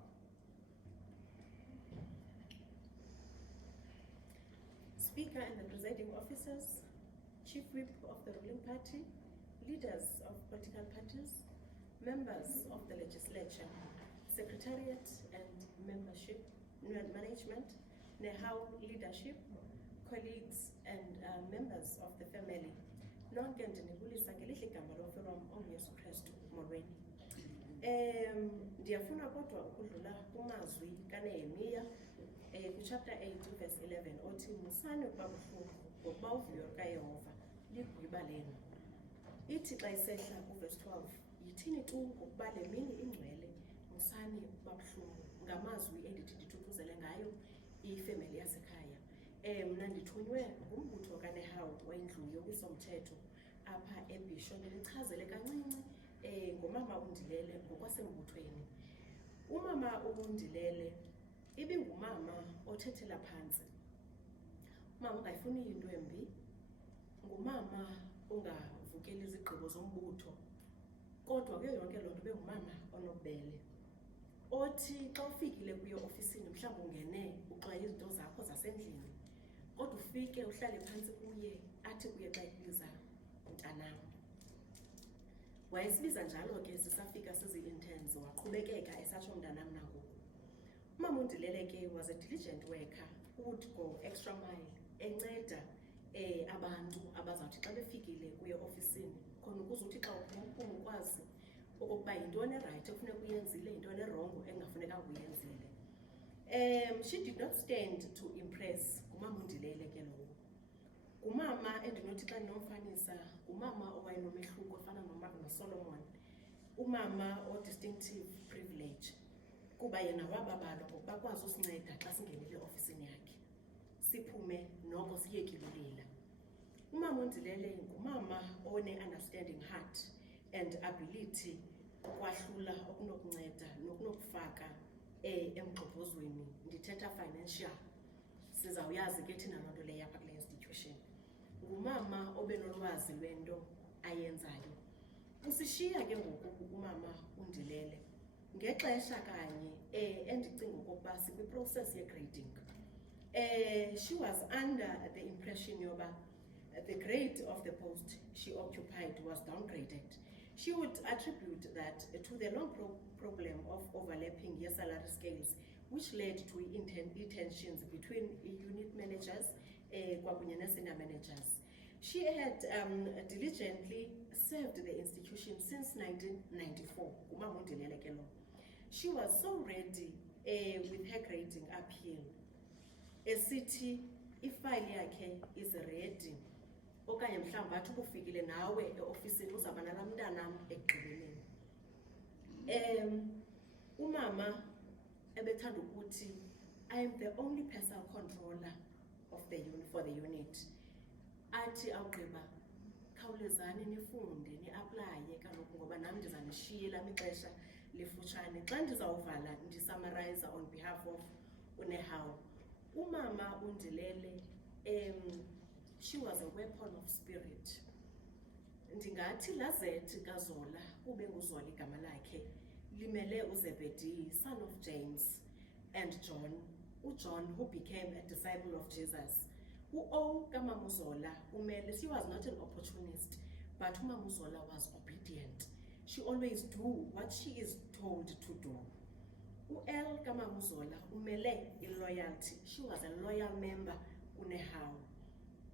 Speaker and the presiding officers, Chief Whip of the ruling party, leaders of political parties, members of the legislature, secretariat and membership, management, NEHAU leadership, colleagues and members of the family. Nonke ndinibulisa ngelihle igama lomferom onguYesu Kristu molweni. Ndiyafuna kodwa ukudlula kumazwi kaNehemiya kuchapter 8 verse 11 othi musani ukuba buhlungu ngokuba uvuyo lukaYehova ligwiba lenu. Ithi xa isehla kuverse 12 yithini tu ngokuba le mini ingcwele musani ukuba buhlungu ngamazwi endithi ndithuthuzele ngayo ifemeli yasekhaya. Mna ndithunywe ngumbutho kaNEHAU wendlu yowisomthetho apha eBhisho ndilichazele kancinci ngomama uNdilele ngokwasembuthweni. Umama uNdilele ibingumama othethela phansi. Umama ongayifuni into embi, ngumama ongavukeli izigqibo zombutho, kodwa kuyo yonke loo nto bengumama onobubele. Othi xa ufikile kuyo ofisini mhlawumbi ungene uxwaye izinto zakho zasendlini, kodwa ufike uhlale phantsi kuye athi kuye xa ekubiza mntanam. Wayesibiza njalo ke sisafika sizi-interns waqhubekeka esatsho mntanam nangoku. Umama uNdilele ke was a diligent worker, would go extra mile, enceda abantu abazawuthi xa befikile kuye ofisini khona ukuze uthi xa uphuma ukwazi okokuba yintoni erayithi ekufuneka uyenzile, yintoni erongo engafunekanga uyenzile. She did not stand to impress. Ngumama uNdilele ke lowo. Ngumama endinothi xa ndinomfanisa, ngumama owayenomehluko ofana noSolomon. Umama o-distinctive privilege. Kuba yena wababalwa ngokuba bakwazi usinceda xa singenile ofisini yakhe. Siphume noko siyekilulila. Umama uNdilele ngumama one-understanding heart and ability ukwahlula okunokunceda nokunokufaka emgxobhozweni. Ndithetha financial. Sizawuyazi ke thina loo nto leyo apha kule institution. Ngumama obenolwazi lwento ayenzayo. Usishiya ke ngoku umama uNdilele ngexesha kanye endicinga okokuba sikwi-process ye-grading. She was under the impression yoba the grade of the post she occupied was downgraded. She would attribute that to the long problem of overlapping salary scales, which led to tensions between unit managers kwakunye senior managers. She had diligently served the institution since 1994. she was so ready with her grading appeal. Esithi ifile yakhe is ready. Okanye mhlawumbi athi ukufikile nawe eofisini uzaba nala mntanam ekugqibeleni. Umama ebethanda ukuthi I am the only personal controller of the for the unit. Athi awugqiba khawulezani nifunde ni-aplaye kaloku ngoba nam ndiza nishiye lam ixesha lifutshane. Xa ndizawuvala ndisummarize on behalf of uNehawu. Umama uNdilele, she was a weapon of spirit. Ndingathi laa Z kaZola, ube nguZola igama lakhe, limele uZebedi, son of James and John. uJohn, who became a disciple of Jesus. U-O kaMama Zola, umele, she was not an opportunist, but uMama Zola was obedient. She always do what she is told to do. U-L kaMama Zola, umele loyalty. She was a loyal member uNehawu.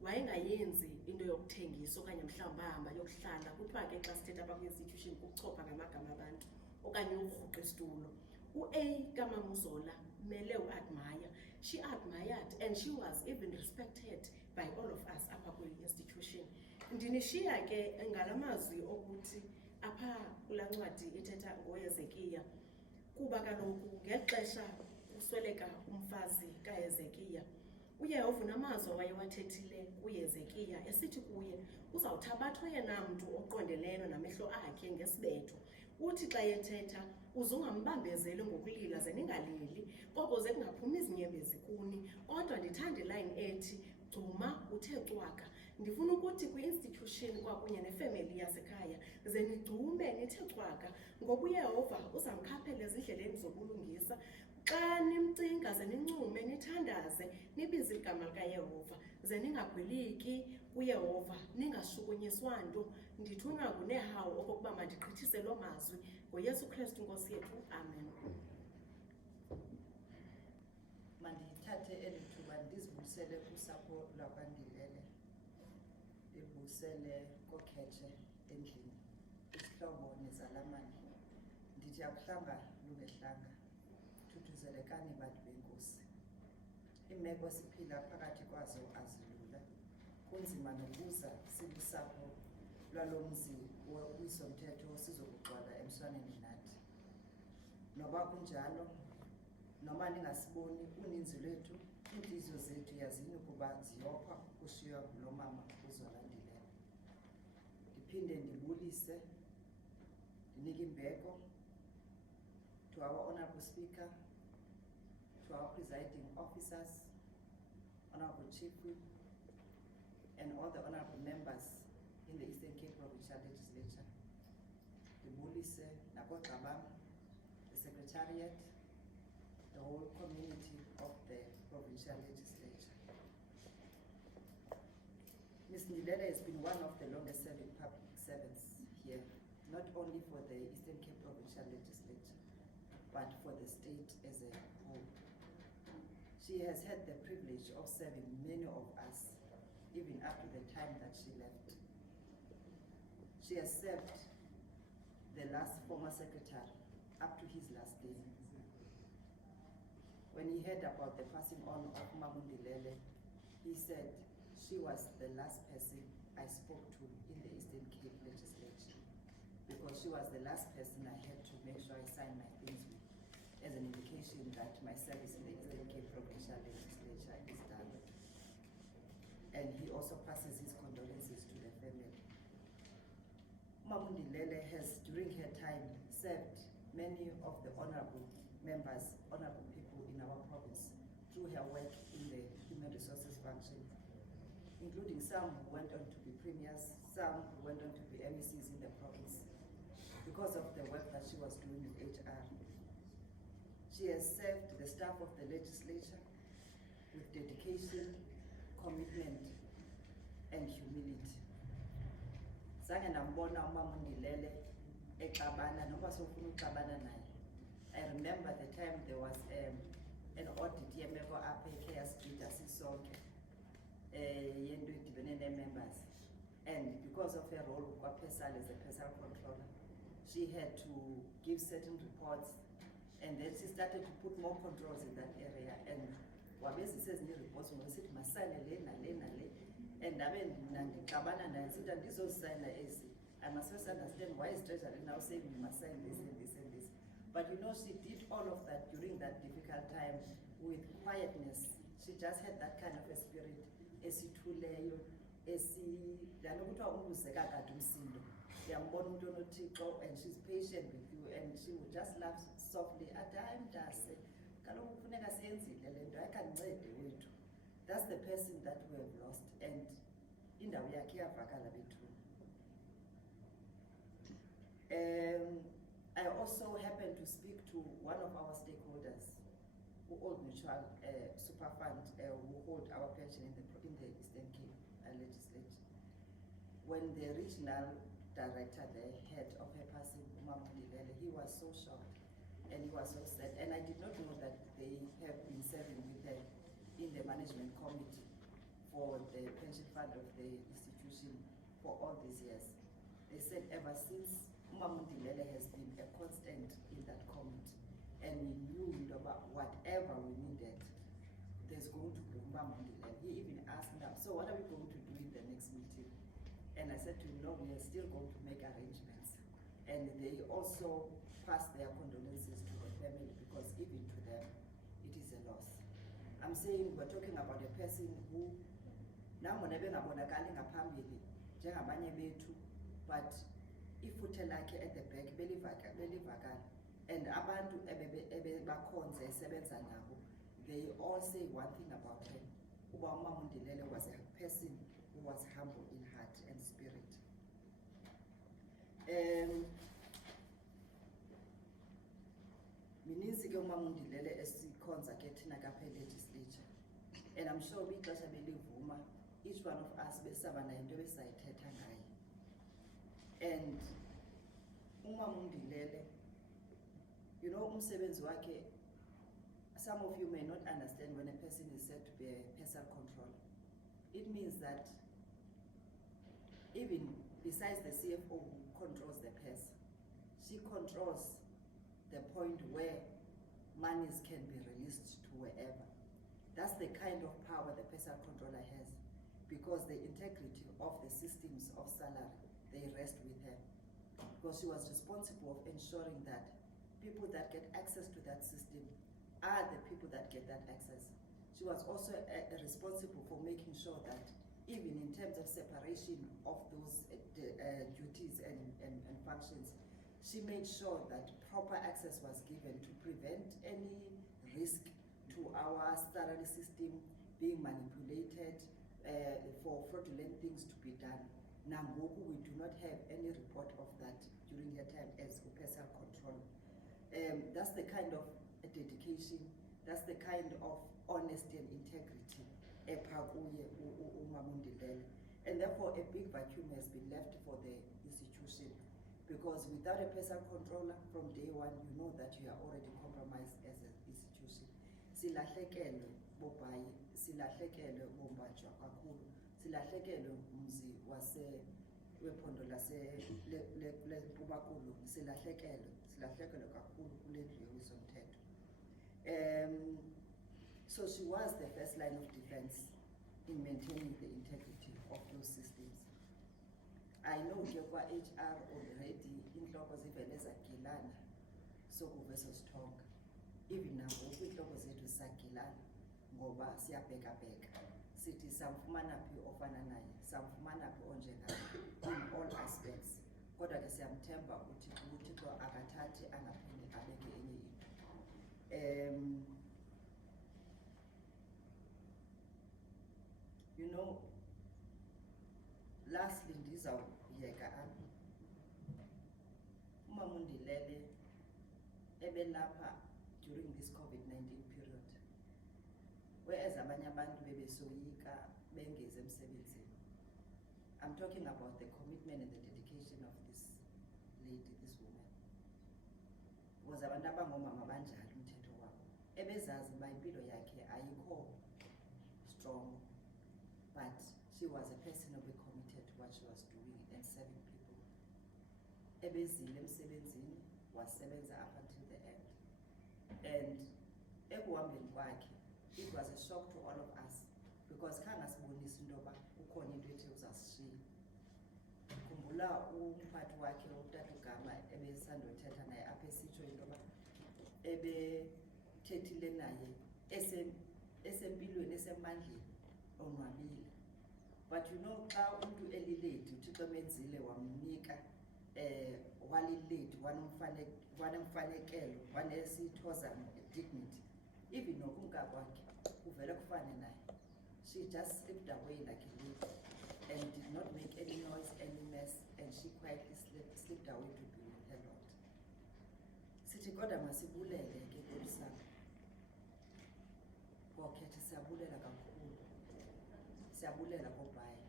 Wayengayenzi into yokuthengisa okanye mhlawumbi ahamba yokuhlala kuthiwa ke xa sithetha apha kwi-institution kuchopha ngamagama abantu okanye urhuqa isitulo. U-A kaMama Zola mele u-admire. She admired and she was even respected by all of us apha kwi-institution. Ndinishiya ke ngalamazwi ukuthi apha kulaa ncwadi ethetha ngoHezekiya kuba kaloku ngexesha usweleka umfazi kaHezekiya uYehova namazwi awayewathethile kuHezekiya esithi kuye uzawuthabathwa yena mntu oqondeleyo namehlo akhe ngesibetho. Uthi xa yethetha uzungambambezeli ngokulila ze ningalili koko ze kungaphumi izinyembezi kuni kodwa ndithanda iline ethi gcuma uthe cwaka. Ndifuna ukuthi kwi-institution kwakunye nefemeli yasekhaya ze nigcume nithe cwaka ngoba uYehova uzamkhaphela ezindleleni zobulungisa. Xa nimcinga ze nincume nithandaze nibize igama likaYehova ze ningagwiliki kuYehova ningashukunyiswa nto. Ndithunywa nguNehawu okokuba mandigqithise loo mazwi ngoYesu Kristu Nkosi yethu. Amen. Mandithathe eli thuba ndizibulisele kusapho lwakwaNdilele, ndibulisele koKhetshe endlini, isihlobo nezalamane. Ndithi akuhlanga lungehlanga, thuthuzelekani bantu benkosi. Iimeko siphila phakathi kwazo azilula, kunzima nokuza silusapho lwalo mzi wowisomthetho sizokugcwala emswaneni nathi. Noba kunjalo, noma ningasiboni uninzi lwethu, iintliziyo zethu yazini ukuba ziyopha kushiywa ngulo mama uZola Ndilele. Ndiphinde ndibulise, ndinike imbeko to our Honorable Speaker, to our presiding officers, Honorable Chief Whip, and all the honorable members in the Eastern Cape Provincial Legislature. Ndibulise nakogqabam, the Secretariat, the whole community of the Provincial Legislature. Ms. Ndilele has been one of the longest serving public servants here, not only for the Eastern Cape Provincial Legislature, but for the state as a whole. She has had the privilege of serving many of us, even up to the time that she left. She has served the last former secretary up to his last day. When he heard about the passing on of Mama Ndilele, he said, she was the last person I spoke to in the Eastern Cape Legislature, because she was the last person I had to make sure I signed my things with, as an indication that my service in the Eastern Cape Provincial Legislature is done. And he also passes his condolences to the family. Mama Ndilele has, during her time, served many of the honorable members, honorable people in our province through her work in the human resources function, including some who went on to be premiers, some who went on to be MECs in the province, because of the work that she was doing with HR. She has served the staff of the legislature with dedication, commitment, and humility. Zange nambona uMama Ndilele exabana noba sofuna uxabana naye. I remember the time there was an audit yemeko apha eCare Street asisonke yento edibene nee-members, and because of her role as a personal controller, she had to give certain reports And then she started to put more controls in that area. And wabezi says ni reports ngosithi masayine le nale nale. And I mean nangikabana naye sithi andizosayina esi. I must first understand why is Treasury now saying we must sign this and this and this. But you know, she did all of that during that difficult time with quietness. She just had that kind of a spirit. Esithuleyo, lanokuthiwa umbuzeka kade umsindo. Uyambona umuntu onothixo, and she's patient with you, and she would just laugh softly. Athi hayi mntase, kaloku kufuneka siyenzile le nto, ayikanincede wethu. That's the person that we have lost, and indawo yakhe iyavakala bethuna. I also happened to speak to one of our stakeholders who hold mutual super fund, who hold our pension in the Eastern Cape Legislature. When the regional director, the head of her passing, Zola Ndilele, he was so shocked and he was so sad. And I did not know that they have been serving with her in the management committee for the pension fund of the institution for all these years. They said ever since Zola Ndilele has been a constant in that committee, and we knew about whatever we needed, there's going to be Zola Ndilele. He even asked now, so what are we going to do in the next meeting? And I said to him, no, we are still going to make arrangements. And they also passed their condolences to the family, because even to them, it is a loss. I'm saying we're talking about a person who, but ifuthe lakhe at the back belivakala, and abantu ebebakhonza esebenza nabo, they all say one thing about him. Zola Ndilele was a person who was humble in heart and spirit. Mininzi ke Zola Ndilele esikhonza ke thina kaphe legislature, and I'm sure bixesha belivuma each one of us besaba nayo into besayithetha ngayo. And Zola Ndilele, you know, umsebenzi wakhe, some of you may not understand when a person is said to be a personal controller. It means that even besides the CFO who controls the purse, she controls the point where monies can be released to wherever. That's the kind of power the personal controller has, because the integrity of the systems of salary, they rest with her. Because she was responsible of ensuring that people that get access to that system are the people that get that access. She was also responsible for making sure that even in terms of separation of those duties and functions, she made sure that proper access was given to prevent any risk to our salary system being manipulated for fraudulent things to be done. Nangoku, we do not have any report of that during her time as personal control. That's the kind of dedication, that's the kind of honesty and integrity Zola Ndilele. And therefore a big vacuum has been left for the institution, because without a personal controller from day one, you know that you are already compromised as an institution. Silahlekelwe bobayi, silahlekelwe bombajwa kakhulu, silahlekelwe umzi wephondo leMpuma Koloni, silahlekelwe kakhulu kule ndlu yezomthetho. So she was the first line of defense in maintaining the integrity of those systems. I know kwa HR already inhloko zivele zagilana sokuve sosithonga. Even now inhloko zethu sagilana ngoba siyabhekabheka sithi samfumana phi ofana naye, samfumana phi onjengaye in all aspects. Kodwa ke siyamthemba uThixo akathathi angaphinde abeke enye into. You know, lastly, ndizawuyeka apha. Zola Ndilele ebelapha during this COVID-19 period, whereas abanye abantu bebesoyika bengeze emsebenzini. I'm talking about the commitment and the dedication of this lady, this woman. Was abantu abangomama banjalo umthetho wabo. Ebezazi uba impilo yakhe ayikho strong, but she was a person who was committed to what she was doing and serving people. Ebezile emsebenzini, wasebenza up until the end. And ekuhambeni kwakhe, it was a shock to all of us because khangasibonisa into yoba kukhona into ethi uzasishiya. Khumbula umphathi wakhe utatugama ebesandothetha naye apha esitsho into yoba ebethethile naye esempilweni esemandleni onwabile. But you know, xa umuntu elilate uthixo emenzile wamnika walilate wanemfanekelo wanesithozana dignity, even nokumka kwakhe uvele kufane naye. She just slipped away like a lady and did not make any noise, any mess, and she quietly slipped away to be with her Lord. Sithi kodwa masibulele ke kulisana. Kokhethe siyabulela kakhulu. Siyabulela kobhayi.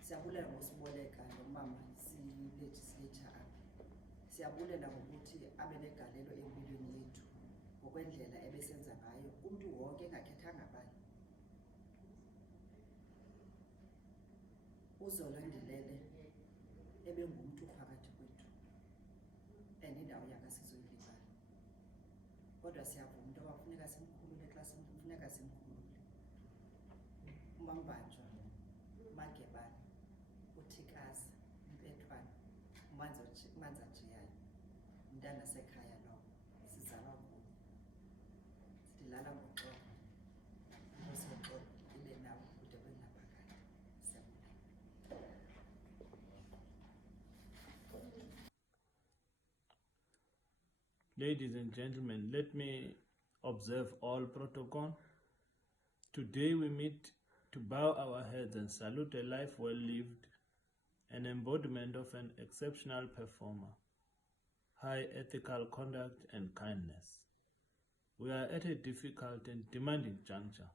Siyabulela ngosiboleka nomama si-legislature apha. Siyabulela ngokuthi abe negalelo empilweni yethu ngokwendlela ebesenza ngayo umntu wonke engakhethanga abanye. uZola Ndilele ebengumntu phakathi kwethu and indawo yakhe sizoyilibala. Kodwa siyavuma into yoba funeka simkhulule xa funeka simkhulule. uMambanjwa, uMagebane, uThikazi, uMpethwana, uManza Jiyayo, umntana sekhaya lowo, sizalwa kuyo. Silala ngoxolo, inkosi yoxolo ibe nawe kude kwenaphakade. Siyabonga. Ladies and gentlemen, let me observe all protocol. Today we meet to bow our heads and salute a life well lived, an embodiment of an exceptional performer, high ethical conduct and kindness. We are at a difficult and demanding juncture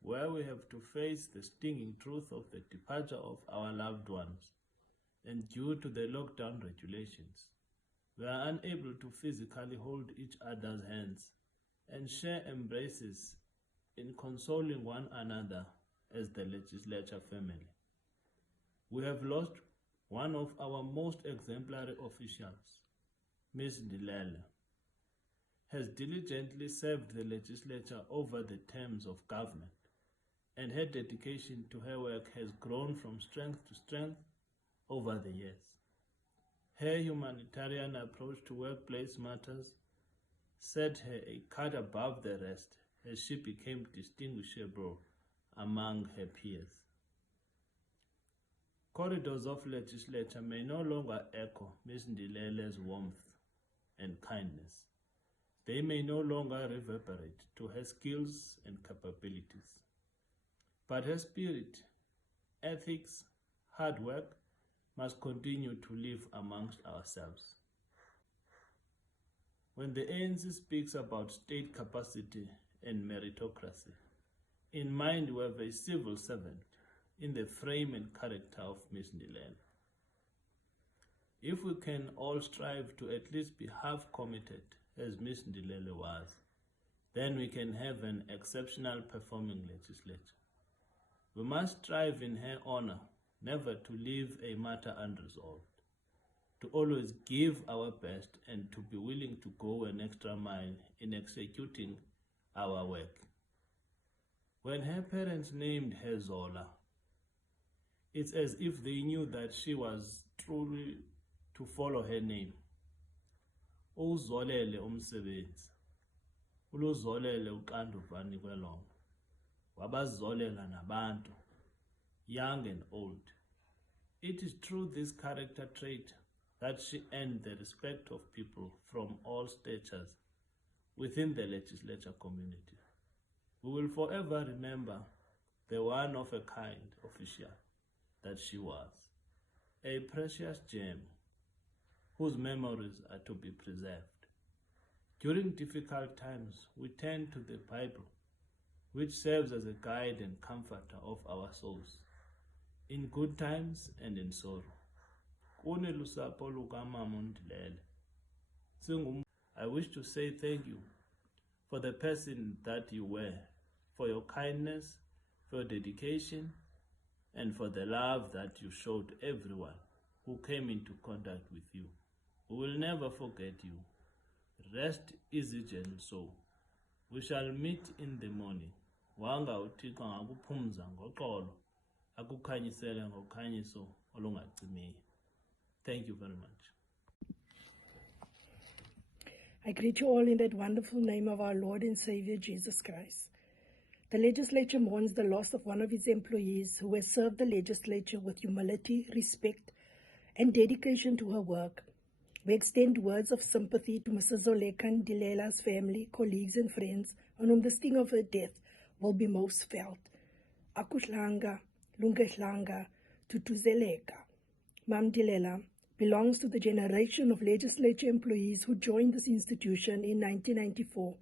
where we have to face the stinging truth of the departure of our loved ones, and due to the lockdown regulations, we are unable to physically hold each other's hands and share embraces in consoling one another as the legislature family. We have lost one of our most exemplary officials. Ms. Ndilele has diligently served the legislature over the terms of government, and her dedication to her work has grown from strength to strength over the years. Her humanitarian approach to workplace matters set her a cut above the rest as she became distinguishable among her peers. Corridors of legislature may no longer echo Ms. Ndilele's warmth and kindness. They may no longer reverberate to her skills and capabilities. But her spirit, ethics, hard work must continue to live amongst ourselves. When the ANC speaks about state capacity and meritocracy, in mind we have a civil servant in the frame and character of Ms. Ndilele. If we can all strive to at least be half committed as Ms. Ndilele was, then we can have an exceptional performing legislature. We must strive in her honor never to leave a matter unresolved, to always give our best and to be willing to go an extra mile in executing our work. When her parents named her Zola, it's as if they knew that she was truly to follow her name. Uzolele umsebenzi, uluzolele uxanduva nikwelongo, wabazolela nabantu, young and old. It is through this character trait that she earned the respect of people from all statures within the legislature community. We will forever remember the one-of-a-kind official that she was, a precious gem whose memories are to be preserved. During difficult times, we turn to the Bible, which serves as a guide and comforter of our souls, in good times and in sorrow. I wish to say thank you for the person that you were, for your kindness, for your dedication, and for the love that you showed everyone who came into contact with you. We will never forget you. Rest easy and so. We shall meet in the morning. Wanga uThixo ngakuphumza ngoxolo, akukhanyisele ngokhanyiso olungacimiyo. Thank you very much. I greet you all in that wonderful name of our Lord and Savior Jesus Christ. The legislature mourns the loss of one of its employees who has served the legislature with humility, respect, and dedication to her work. We extend words of sympathy to Mrs. Zola Ndilele's family, colleagues, and friends on whom the sting of her death will be most felt. Akuhlanga, lungehlanga, tutuzeleka. Mam Ndilele belongs to the generation of legislature employees who joined this institution in 1994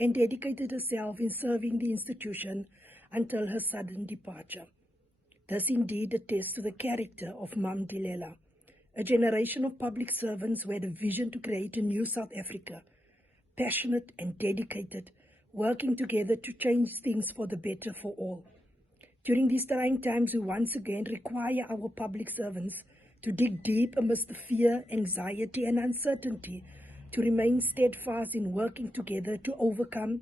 and dedicated herself in serving the institution until her sudden departure. This indeed attests to the character of Mam Ndilele, a generation of public servants who had a vision to create a new South Africa, passionate and dedicated, working together to change things for the better for all. During these trying times, we once again require our public servants to dig deep amidst the fear, anxiety, and uncertainty, to remain steadfast in working together to overcome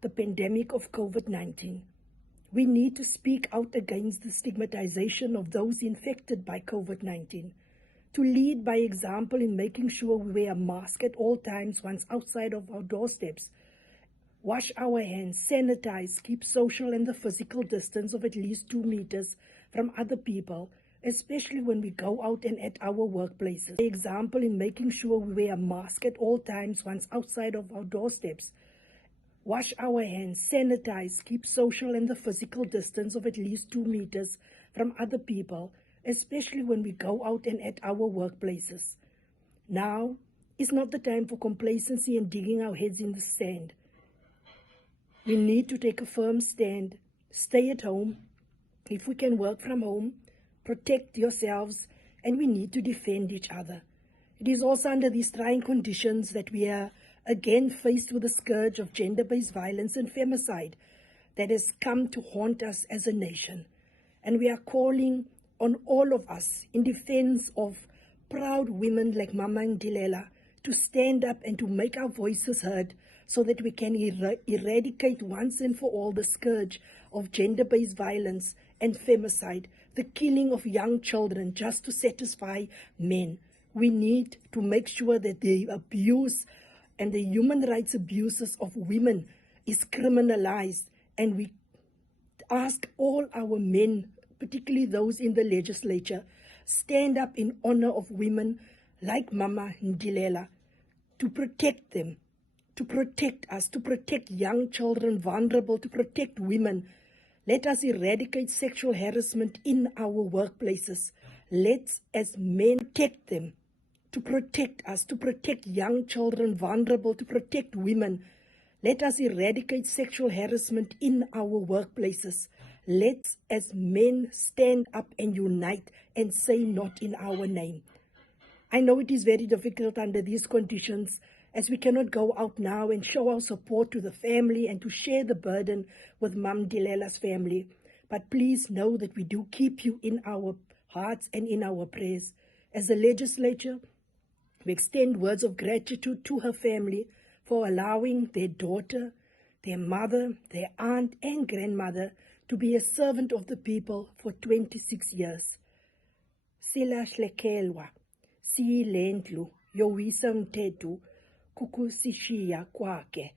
the pandemic of COVID-19. We need to speak out against the stigmatization of those infected by COVID-19, to lead by example in making sure we wear a mask at all times once outside of our doorsteps, wash our hands, sanitize, keep social and the physical distance of at least 2 meters from other people, especially when we go out and at our workplaces. For example, in making sure we wear a mask at all times once outside of our doorsteps. Wash our hands, sanitize, keep social and the physical distance of at least 2 meters from other people, especially when we go out and at our workplaces. Now is not the time for complacency and digging our heads in the sand. We need to take a firm stand, stay at home. If we can work from home, protect yourselves, and we need to defend each other. It is also under these trying conditions that we are again faced with the scourge of gender-based violence and femicide that has come to haunt us as a nation. And we are calling on all of us in defense of proud women like Mama Ndilele to stand up and to make our voices heard so that we can eradicate once and for all the scourge of gender-based violence and femicide, the killing of young children just to satisfy men. We need to make sure that the abuse and the human rights abuses of women is criminalized, and we ask all our men, particularly those in the legislature, stand up in honor of women like Mama Ndilele, to protect them, to protect us, to protect young children vulnerable, to protect women. Let us eradicate sexual harassment in our workplaces. Let's, as men, protect them, to protect us, to protect young children vulnerable, to protect women. Let us eradicate sexual harassment in our workplaces. Let's, as men, stand up and unite and say not in our name. I know it is very difficult under these conditions, as we cannot go out now and show our support to the family and to share the burden with Mam Ndilele's family. But please know that we do keep you in our hearts and in our prayers. As a legislature, we extend words of gratitude to her family for allowing their daughter, their mother, their aunt and grandmother to be a servant of the people for 26 years. Silahlekelwa, siyilendlu yowisa mthetho kukusishiya kwake.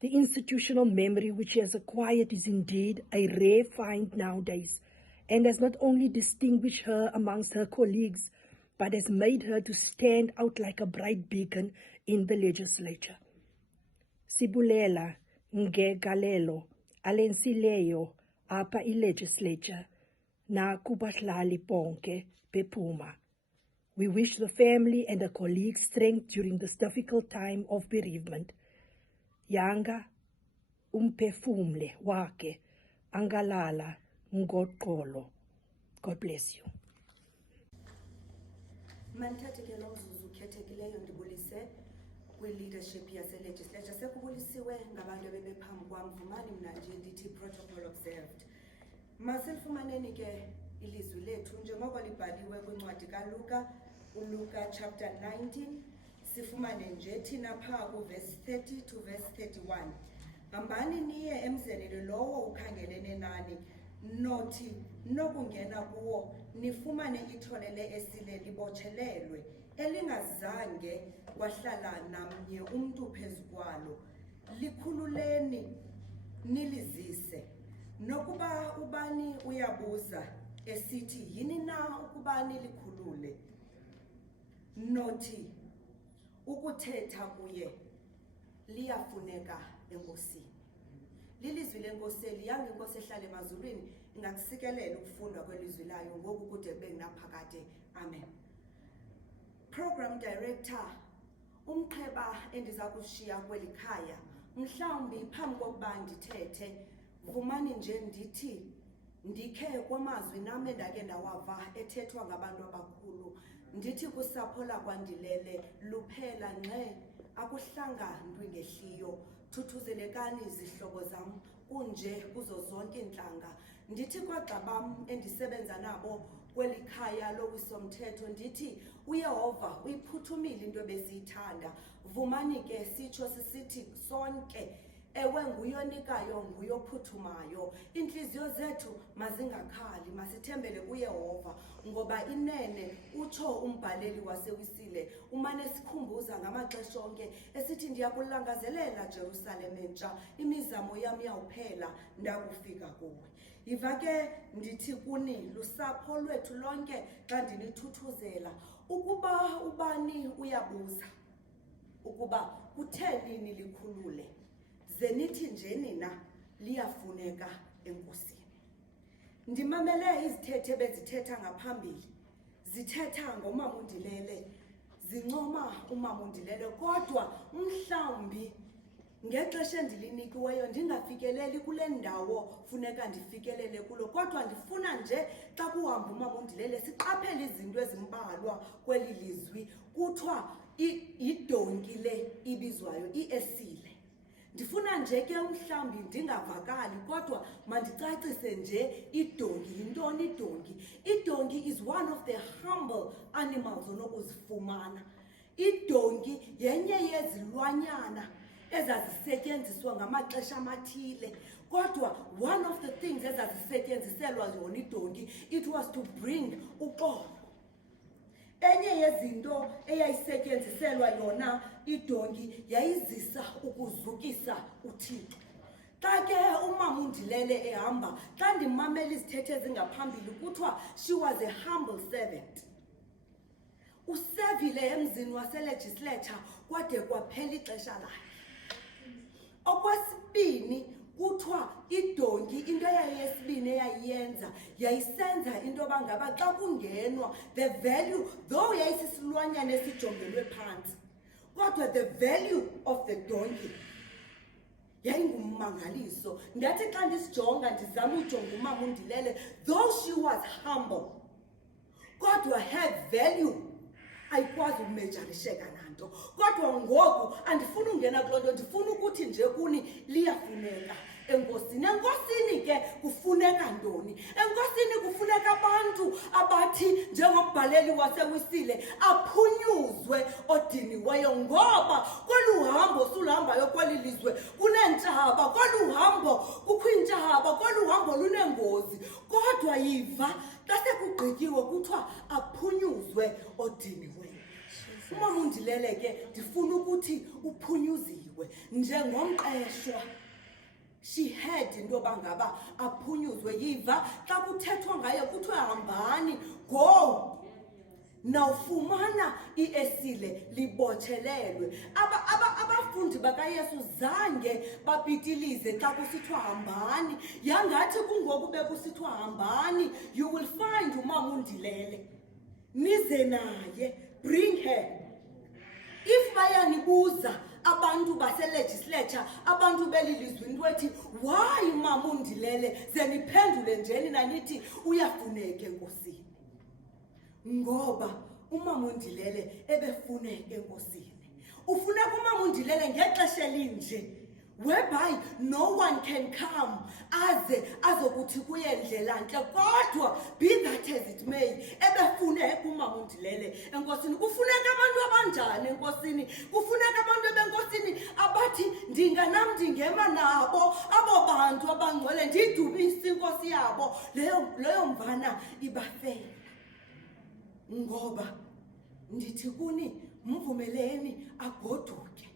The institutional memory which she has acquired is indeed a rare find nowadays, and has not only distinguished her amongst her colleagues, but has made her to stand out like a bright beacon in the legislature. Sibulela ngegalelo alensileyo apa legislature na kubahlali bonke bephuma. We wish the family and the colleagues strength during this difficult time of bereavement. Yanga umphefumle wake angalala ngoxolo. God bless you. Mandithathe ke lo mzuzu ukhethekileyo ndibulise kwi-leadership yase-legislature. Sekubulisiwe ngabantu ebebephambi kwam, vumani mna nje ndithi protocol observed. Masilifumaneni ke ilizwi lethu njengoko libhaliwe kwincwadi kaLuka, uLuka chapter 19, sifumane nje thina phaa verse 30 to verse 31. Hambani niye emzini lowo ukhangelene nani, nothi nokungena kuwo nifumane ithole le-esile libotshelelwe, elingazange kwahlala namnye umntu phezu kwalo. Likhululeni nilizise. Nokuba ubani uyabuza esithi yini na ukuba nilikhulule, nothi ukuthetha kuye liyafuneka enkosini. Lilizwi lenkosi liyange inkosi ehlala emazulwini ingakusikelela ukufundwa kwelizwi layo ngoku kude kube kunaphakade. Amen. Program Director, umqheba endiza kushiya kweli khaya, mhlawumbi phambi kokuba ndithethe, vumani nje ndithi ndikhe kwamazwi nam endake ndawava ethethwa ngabantu abakhulu, ndithi kusapho lakwaNdilele luphela ngxe, akuhlanga ntwi ngehliyo, thuthuzelekani zihlobo zam, kunje kuzo zonke iintlanga. Ndithi kwagxa bam endisebenza nabo kweli khaya lowisomthetho, ndithi uYehova uyiphuthumile into ebesiyithanda. Vumani ke sitsho sisithi sonke, ewe nguyonikayo nguyophuthumayo. Iintliziyo zethu mazingakhali, masithembele kuYehova, ngoba inene utsho umbhaleli wasewisile umane sikhumbuza ngamaxesha onke esithi ndiyakulangazelela Jerusalem entsha, imizamo yam yawuphela ndakufika kuwe. Yiva ke ndithi kuni lusapho lwethu lonke xa ndinithuthuzela, ukuba ubani uyabuza ukuba kutheni nilikhulule, ze nithi nje nina liyafuneka enkosini. Ndimamele izithethe bezithetha ngaphambili, zithetha ngomama uNdilele, zincoma umama uNdilele, kodwa mhlawumbi ngexesha endilinikiweyo ndingafikeleli kule ndawo funeka ndifikelele kulo, kodwa ndifuna nje xa kuhamba umama uNdilele siqaphele izinto ezimbalwa kweli lizwi. Kuthiwa idonki le ibizwayo iesile. Ndifuna nje ke mhlawumbi ndingavakali, kodwa mandicacise nje idonki. Yintoni idonki? Idonki is one of the humble animals onokuzifumana. Idonki yenye yezilwanyana ezazisetyenziswa ngamaxesha amathile, kodwa one of the things ezazisetyenziselwa yona idonki, it was to bring uxolo. Enye yezinto eyayisetyenziselwa yona idonki yayizisa ukuzukisa uThixo. Xa ke umama uNdilele ehamba, xa ndimamela izithethe ezingaphambili, kuthiwa she was a humble servant. Usevile emzini waselegislature kwade kwaphela ixesha lakhe. Okwesibini, kuthiwa idonki into yayesibini eyayiyenza yayisenza into bangaba xa kungenwa, the value, though yayisisilwanyana esijongelwe phansi, kodwa the value of the donkey yayingummangaliso. Ndathi xa ndisijonga ndizama ujonga umama uNdilele, though she was humble, kodwa her value ayikwazi ukumejarisheka nanto. Kodwa ngoku andifuna ungena kuloo nto, ndifuna ukuthi nje kuni liyafuneka enkosini. Enkosini ke kufuneka ntoni? Enkosini kufuneka abantu abathi njengobhaleli wasewisile aphunyuzwe odiniweyo, ngoba koluhambo suluhambayo kweli lizwe kuneentshaba, koluhambo kukho iintshaba, koluhambo lunengozi. Kodwa yiva xa sekugqityiwe kuthiwa aphunyuzwe odiniweyo. Umama uNdilele ke ndifuna ukuthi uphunyuziwe njengomqeshwa. She had into bangaba aphunyuzwe. Yiva xa kuthethwa ngaye kuthiwa hambani, go nawufumana iesile libotshelelwe. Abafundi bakaYesu zange bapitilize xa kusithiwa hambani, yangathi kungoku bekusithiwa hambani you will find umama uNdilele, nize naye, bring her. If bayanibuza abantu baselegislature, abantu belilizwi into ethi why umama uNdilele, ze niphendule njeni nanithi uyafuneka enkosini. Ngoba umama uNdilele ebefuneka enkosini. Ufuneka umama uNdilele ngexesha elinje whereby no one can come azokuthi kuyendlelanhle kodwa be that as it may ebefuneka uMama uNdilele enkosini kufuneka abantu abanjani enkosini kufuneka abantu benkosini abathi ndinganam ndingema nabo abo bantu abangcwele ndidubisa inkosi yabo leyo mvana ibafela ngoba ndithi kuni mvumeleni agoduke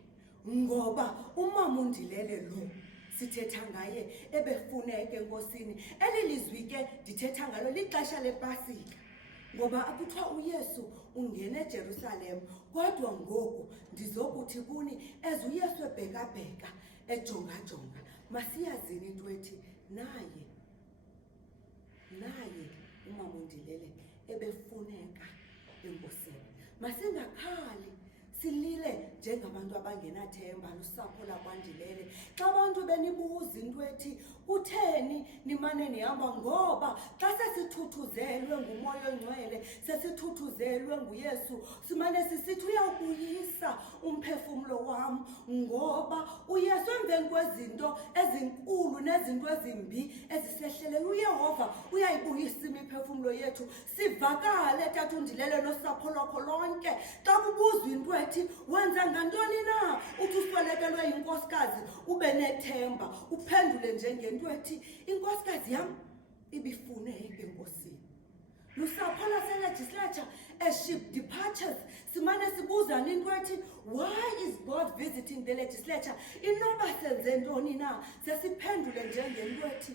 ngoba uMama uNdilele lo sithetha ngaye ebefuneke enkosini elilizwi ke ndithetha ngalo lixesha lePasika ngoba akuthiwa uYesu ungene eJerusalem kodwa ngoku ndizokuthi kuni uYesu ebheka ejonga masiyazini into ethi naye uMama uNdilele ebefuneka enkosini masingakhali silile njengabantu abangenathemba lusapho lakwaNdilele xa abantu benibuza into ethi kutheni nimane nihamba ngoba xa sesithuthuzelwe ngumoya ongcwele sesithuthuzelwe nguYesu simane sisithi uyawubuyisa umphefumlo wam ngoba uYesu emveni kwezinto ezinkulu nezinto ezimbi ezisehlele uYehova uyayibuyisa imiphefumlo yethu sivakale Tata uNdilele nosapho lwakho lonke xa kubuzwa into ethi wenza ngantoni na uthi uswelekelwe yinkosikazi ube nethemba uphendule njengento ethi inkosikazi yam ibifuneke enkosini lusapho lase-legislature as she departures simane sibuzana into ethi why is God visiting the legislature inoba senze ntoni na sesiphendule njengento ethi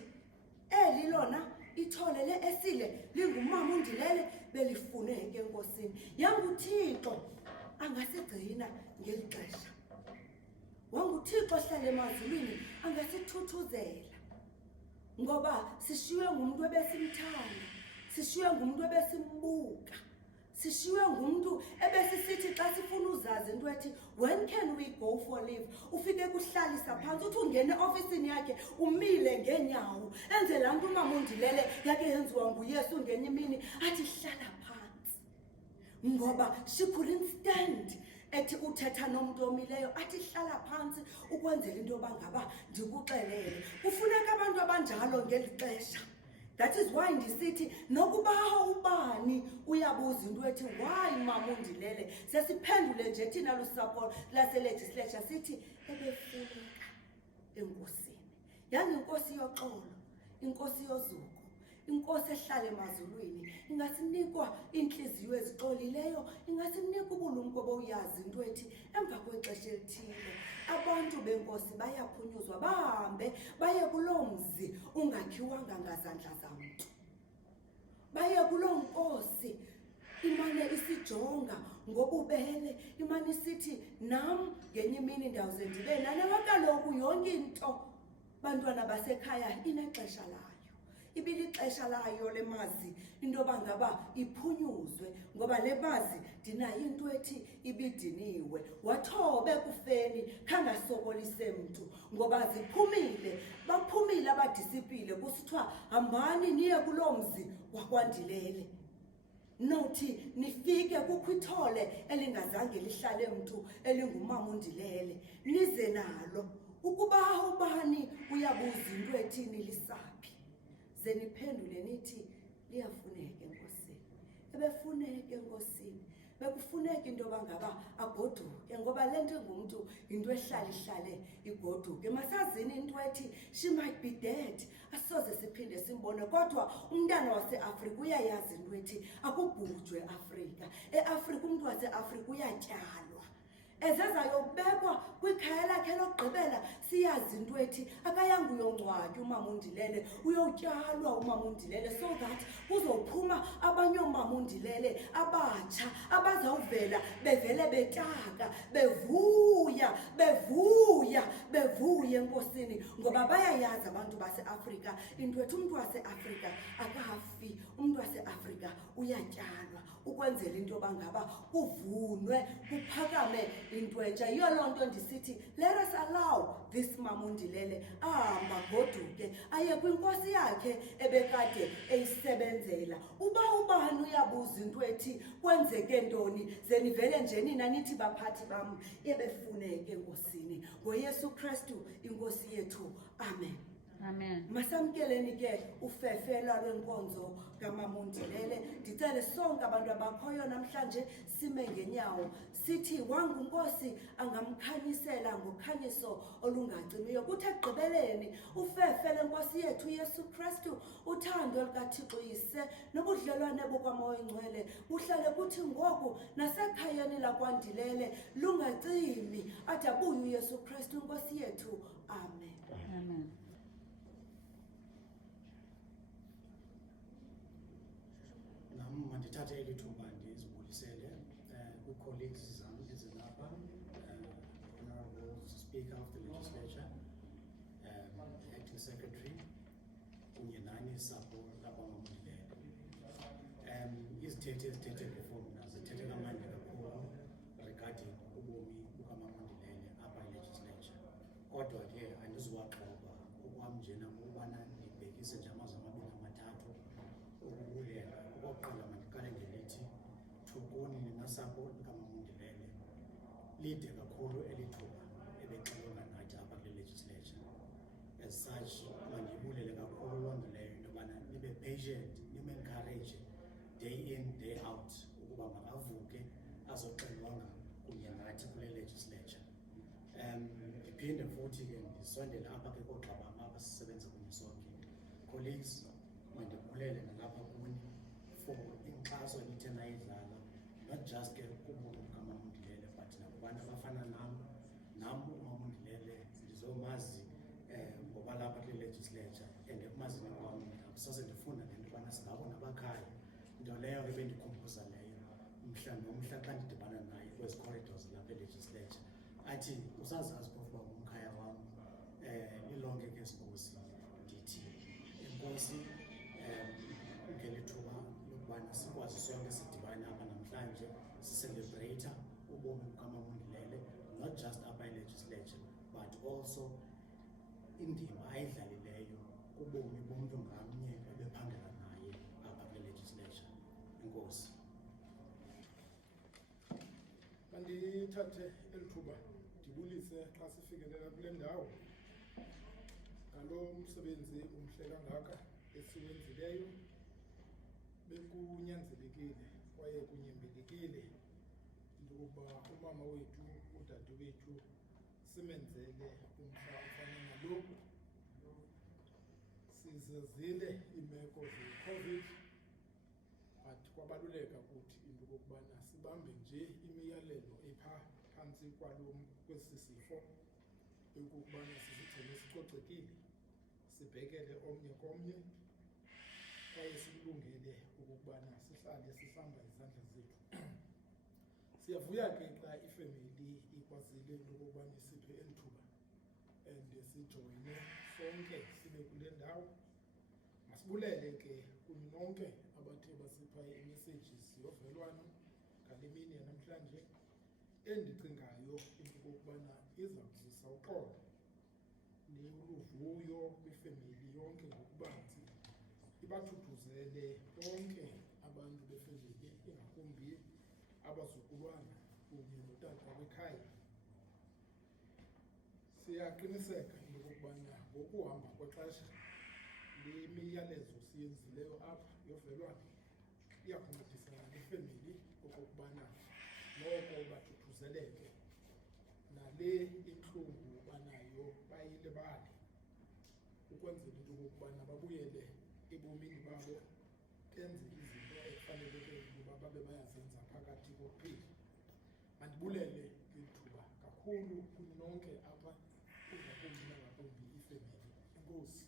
eli lona ithole le esile linguMama uNdilele belifuneke enkosini yanguThixo angasigcina ngeli xesha wanguThixo hlale emazulwini angasithuthuzela ngoba sishiywe ngumuntu ebesimthanda sishiywe ngumuntu ebesimbuka sishiywe ngumuntu ebesisithi xa sifuna uzazi into ethi when can we go for leave ufike kuhlalisa phansi uthi ungene ofisini yakhe umile ngeenyawo enze laa nto uMama uNdilele yakhe yenziwa nguYesu ngenye imini athi hlala phansi ngoba she couldn't stand ethi uthetha nomuntu omileyo athi hlala phansi ukwenzela into yoba ngaba ndikuxelele kufuneka abantu abanjalo ngeli xesha. That is why ndisithi nokuba ubani uyabuza into ethi why Mama uNdilele sesiphendule nje thina lusapho lase-legislature sithi ebefuneka enkosini yanginkosi yoxolo inkosi yozuko inkosi ehlala emazulwini ingasinikwa inhliziyo ezixolileyo ingasinika ubulumko bowuyazi into ethi emva kwexesha elithile abantu benkosi bayaphunyuzwa bahambe baye kuloo mzi ungakhiwanga ngazandla zamntu baye kuloo nkosi imane isijonga ngobubele imane isithi nam ngenye imini ndawuze ndibe nane kaloku yonke into bantwana basekhaya inexesha layo ibilixesha layo lemazi into yoba ngaba iphunyuzwe ngoba le mazi ndinayo into ethi ibidiniwe wathobe kufeni khangasokolise mntu ngoba baphumile abadisipile kusithiwa hambani niye kuloo mzi wakwaNdilele nothi nifike kukho ithole elingazange lihlale mntu elinguMama uNdilele nize nalo ukuba ubani uyabuza into ethini lisaphi ze niphendule nithi liyafuneka enkosini ebefuneka enkosini bekufuneka into yoba ngaba agoduke ngoba le nto engumntu yinto ehlale igoduke masazini into ethi she might be dead asoze siphinde simbone kodwa umntana wase-Afrika uyayazi into ethi akubhujwe eAfrika eAfrika umuntu wase-Afrika uyatyalwa ezezayobekwa kwikhaya lakhe lokugqibela siyazi into ethi akayanga uyongcwatywa uMama uNdilele uyotyalwa uMama uNdilele so that kuzophuma abanye oomama uNdilele abatsha abazawuvela bevele betaka bevuya enkosini ngoba bayayazi abantu base-Afrika into ethi umntu wase-Afrika akafi umntu wase-Afrika uyatyalwa ukwenzela into yoba ngaba kuvunwe kuphakame into entsha. Yiyo loo nto ndisithi let us allow this Mama Ndilele ahamba goduke aye kwinkosi yakhe ebekade eyisebenzela. Uba ubani uyabuza into ethi kwenzeke ntoni ze nivele nje nina nithi baphathi bam ebefuneke enkosini. NgoYesu Kristu inkosi yethu. Amen. Amen. Masamkeleni ke ufefela lwenkonzo kaMama Ndilele. Ndicele sonke abantu abakhoyo namhlanje sime ngenyawo sithi wangunkosi angamkhanyisela ngokhanyiso olungacimiyo. Kuthi ekugqibeleni ufefele enkosi yethu uYesu Kristu, uthando likaThixo Yise nobudlelwane bukaMoya Oyingcwele buhlale kuthi ngoku nasekhayeni lakwaNdilele lungacimi ade abuye uYesu Kristu inkosi yethu. Amen. Amen. Nam mandithathe eli thuba ndizibulisele kwi-colleagues zam ezilapha, Honorable Speaker of the Legislature, Acting Secretary, kunye nani sapho lakwamama Ndilele. Izithethe ezithethe before mna zithethe kamandi kakhulu regarding ubomi bukamama Ndilele apha e-legislature. Kodwa ke andizuwaxhoba okwam njena ngokubana ndibhekise nje amazwi amabini amathathu ukubulela. Okokuqala mandiqale ngelithi thukuni ninasapho likamama Ndilele lide kakhulu eli thuba ebexelonga nathi apha kule legislature. As such, mandibulele kakhulu loo nto leyo into yobana nibe patient, nimencourage day in, day out ukuba makavuke azoxelonga kunye nathi kule legislature. Ndiphinde futhi ke ndisondele apha ke koogxa bam apha sisebenza kunye sonke. Colleagues, mandibulele nalapha kuni for inkxaso enithe nayidlala, not just ke kubomi bukamama Ndilele but nakubantu abafana nam umama Ndilele ndizomazi ngoba lapha kule legislature and ekumazini kwam ndisase ndifunda le nto yobana singabo nabakhaya, nto leyo ke bendikhumbuza leyo mhla nomhla xa ndidibana naye kwezi corridors lapha e-legislature athi usazazi phofu uba ngumkhaya wam. Lilonke ke sikosi ndithi inkosi ngelithuba lokubana sikwazi sonke sidibane apha namhlanje sicelebrate ubomi bukamama Ndilele, not just apha e-legislature but also indima ayidlalileyo kubomi bomntu ngamnye ebephangela naye apha kule legislature. Inkosi. Mandithathe eli thuba ndibulise xa sifikelela kule ndawo ngalo msebenzi umhle kangaka esiwenzileyo. Bekunyanzelekile kwaye kunyembelekile into yokuba umama wethu udade wethu simenzele umhla ofana nalo. Sizazile iimeko ze-COVID but kwabaluleka kuthi into yokokubana sibambe nje imiyalelo epha phantsi kwesi sifo yokokubana sizigcine sicocekile, sibhekele omnye komnye kwaye sikulungele okokubana sihlale sihlamba izandla zethu. Siyavuya ke xa ifemeli ikwazile into yokokubana isiphe eli thuba and sijoyine sonke sibe kule ndawo. Masibulele ke kunonke abathe basipha ii-messages yovelwano ngale mini yanamhlanje endicingayo into yokokubana iza kuzisa uxolo luvuyo kwifemeli yonke ngokubanzi, ibathuthuzele bonke abantu befemeli, ingakumbi abazukulwana kunye notata bekhaya. Siyaqiniseka into yokokubana ngokuhamba kwexesha le miyalezo siyenzileyo apha yovelwano iyakuncedisana nefemeli okokubana noko bathuthuzeleke nale intlungu banayo bayilibale, ukwenzela into yokokubana babuyele ebomini babo benze izinto ekufaneleke ukuba babe bayazenza phakathi kokuphila. Mandibulele ithuba kakhulu kunonke apha, kungakumbi nangakumbi ifemeli. Enkosi.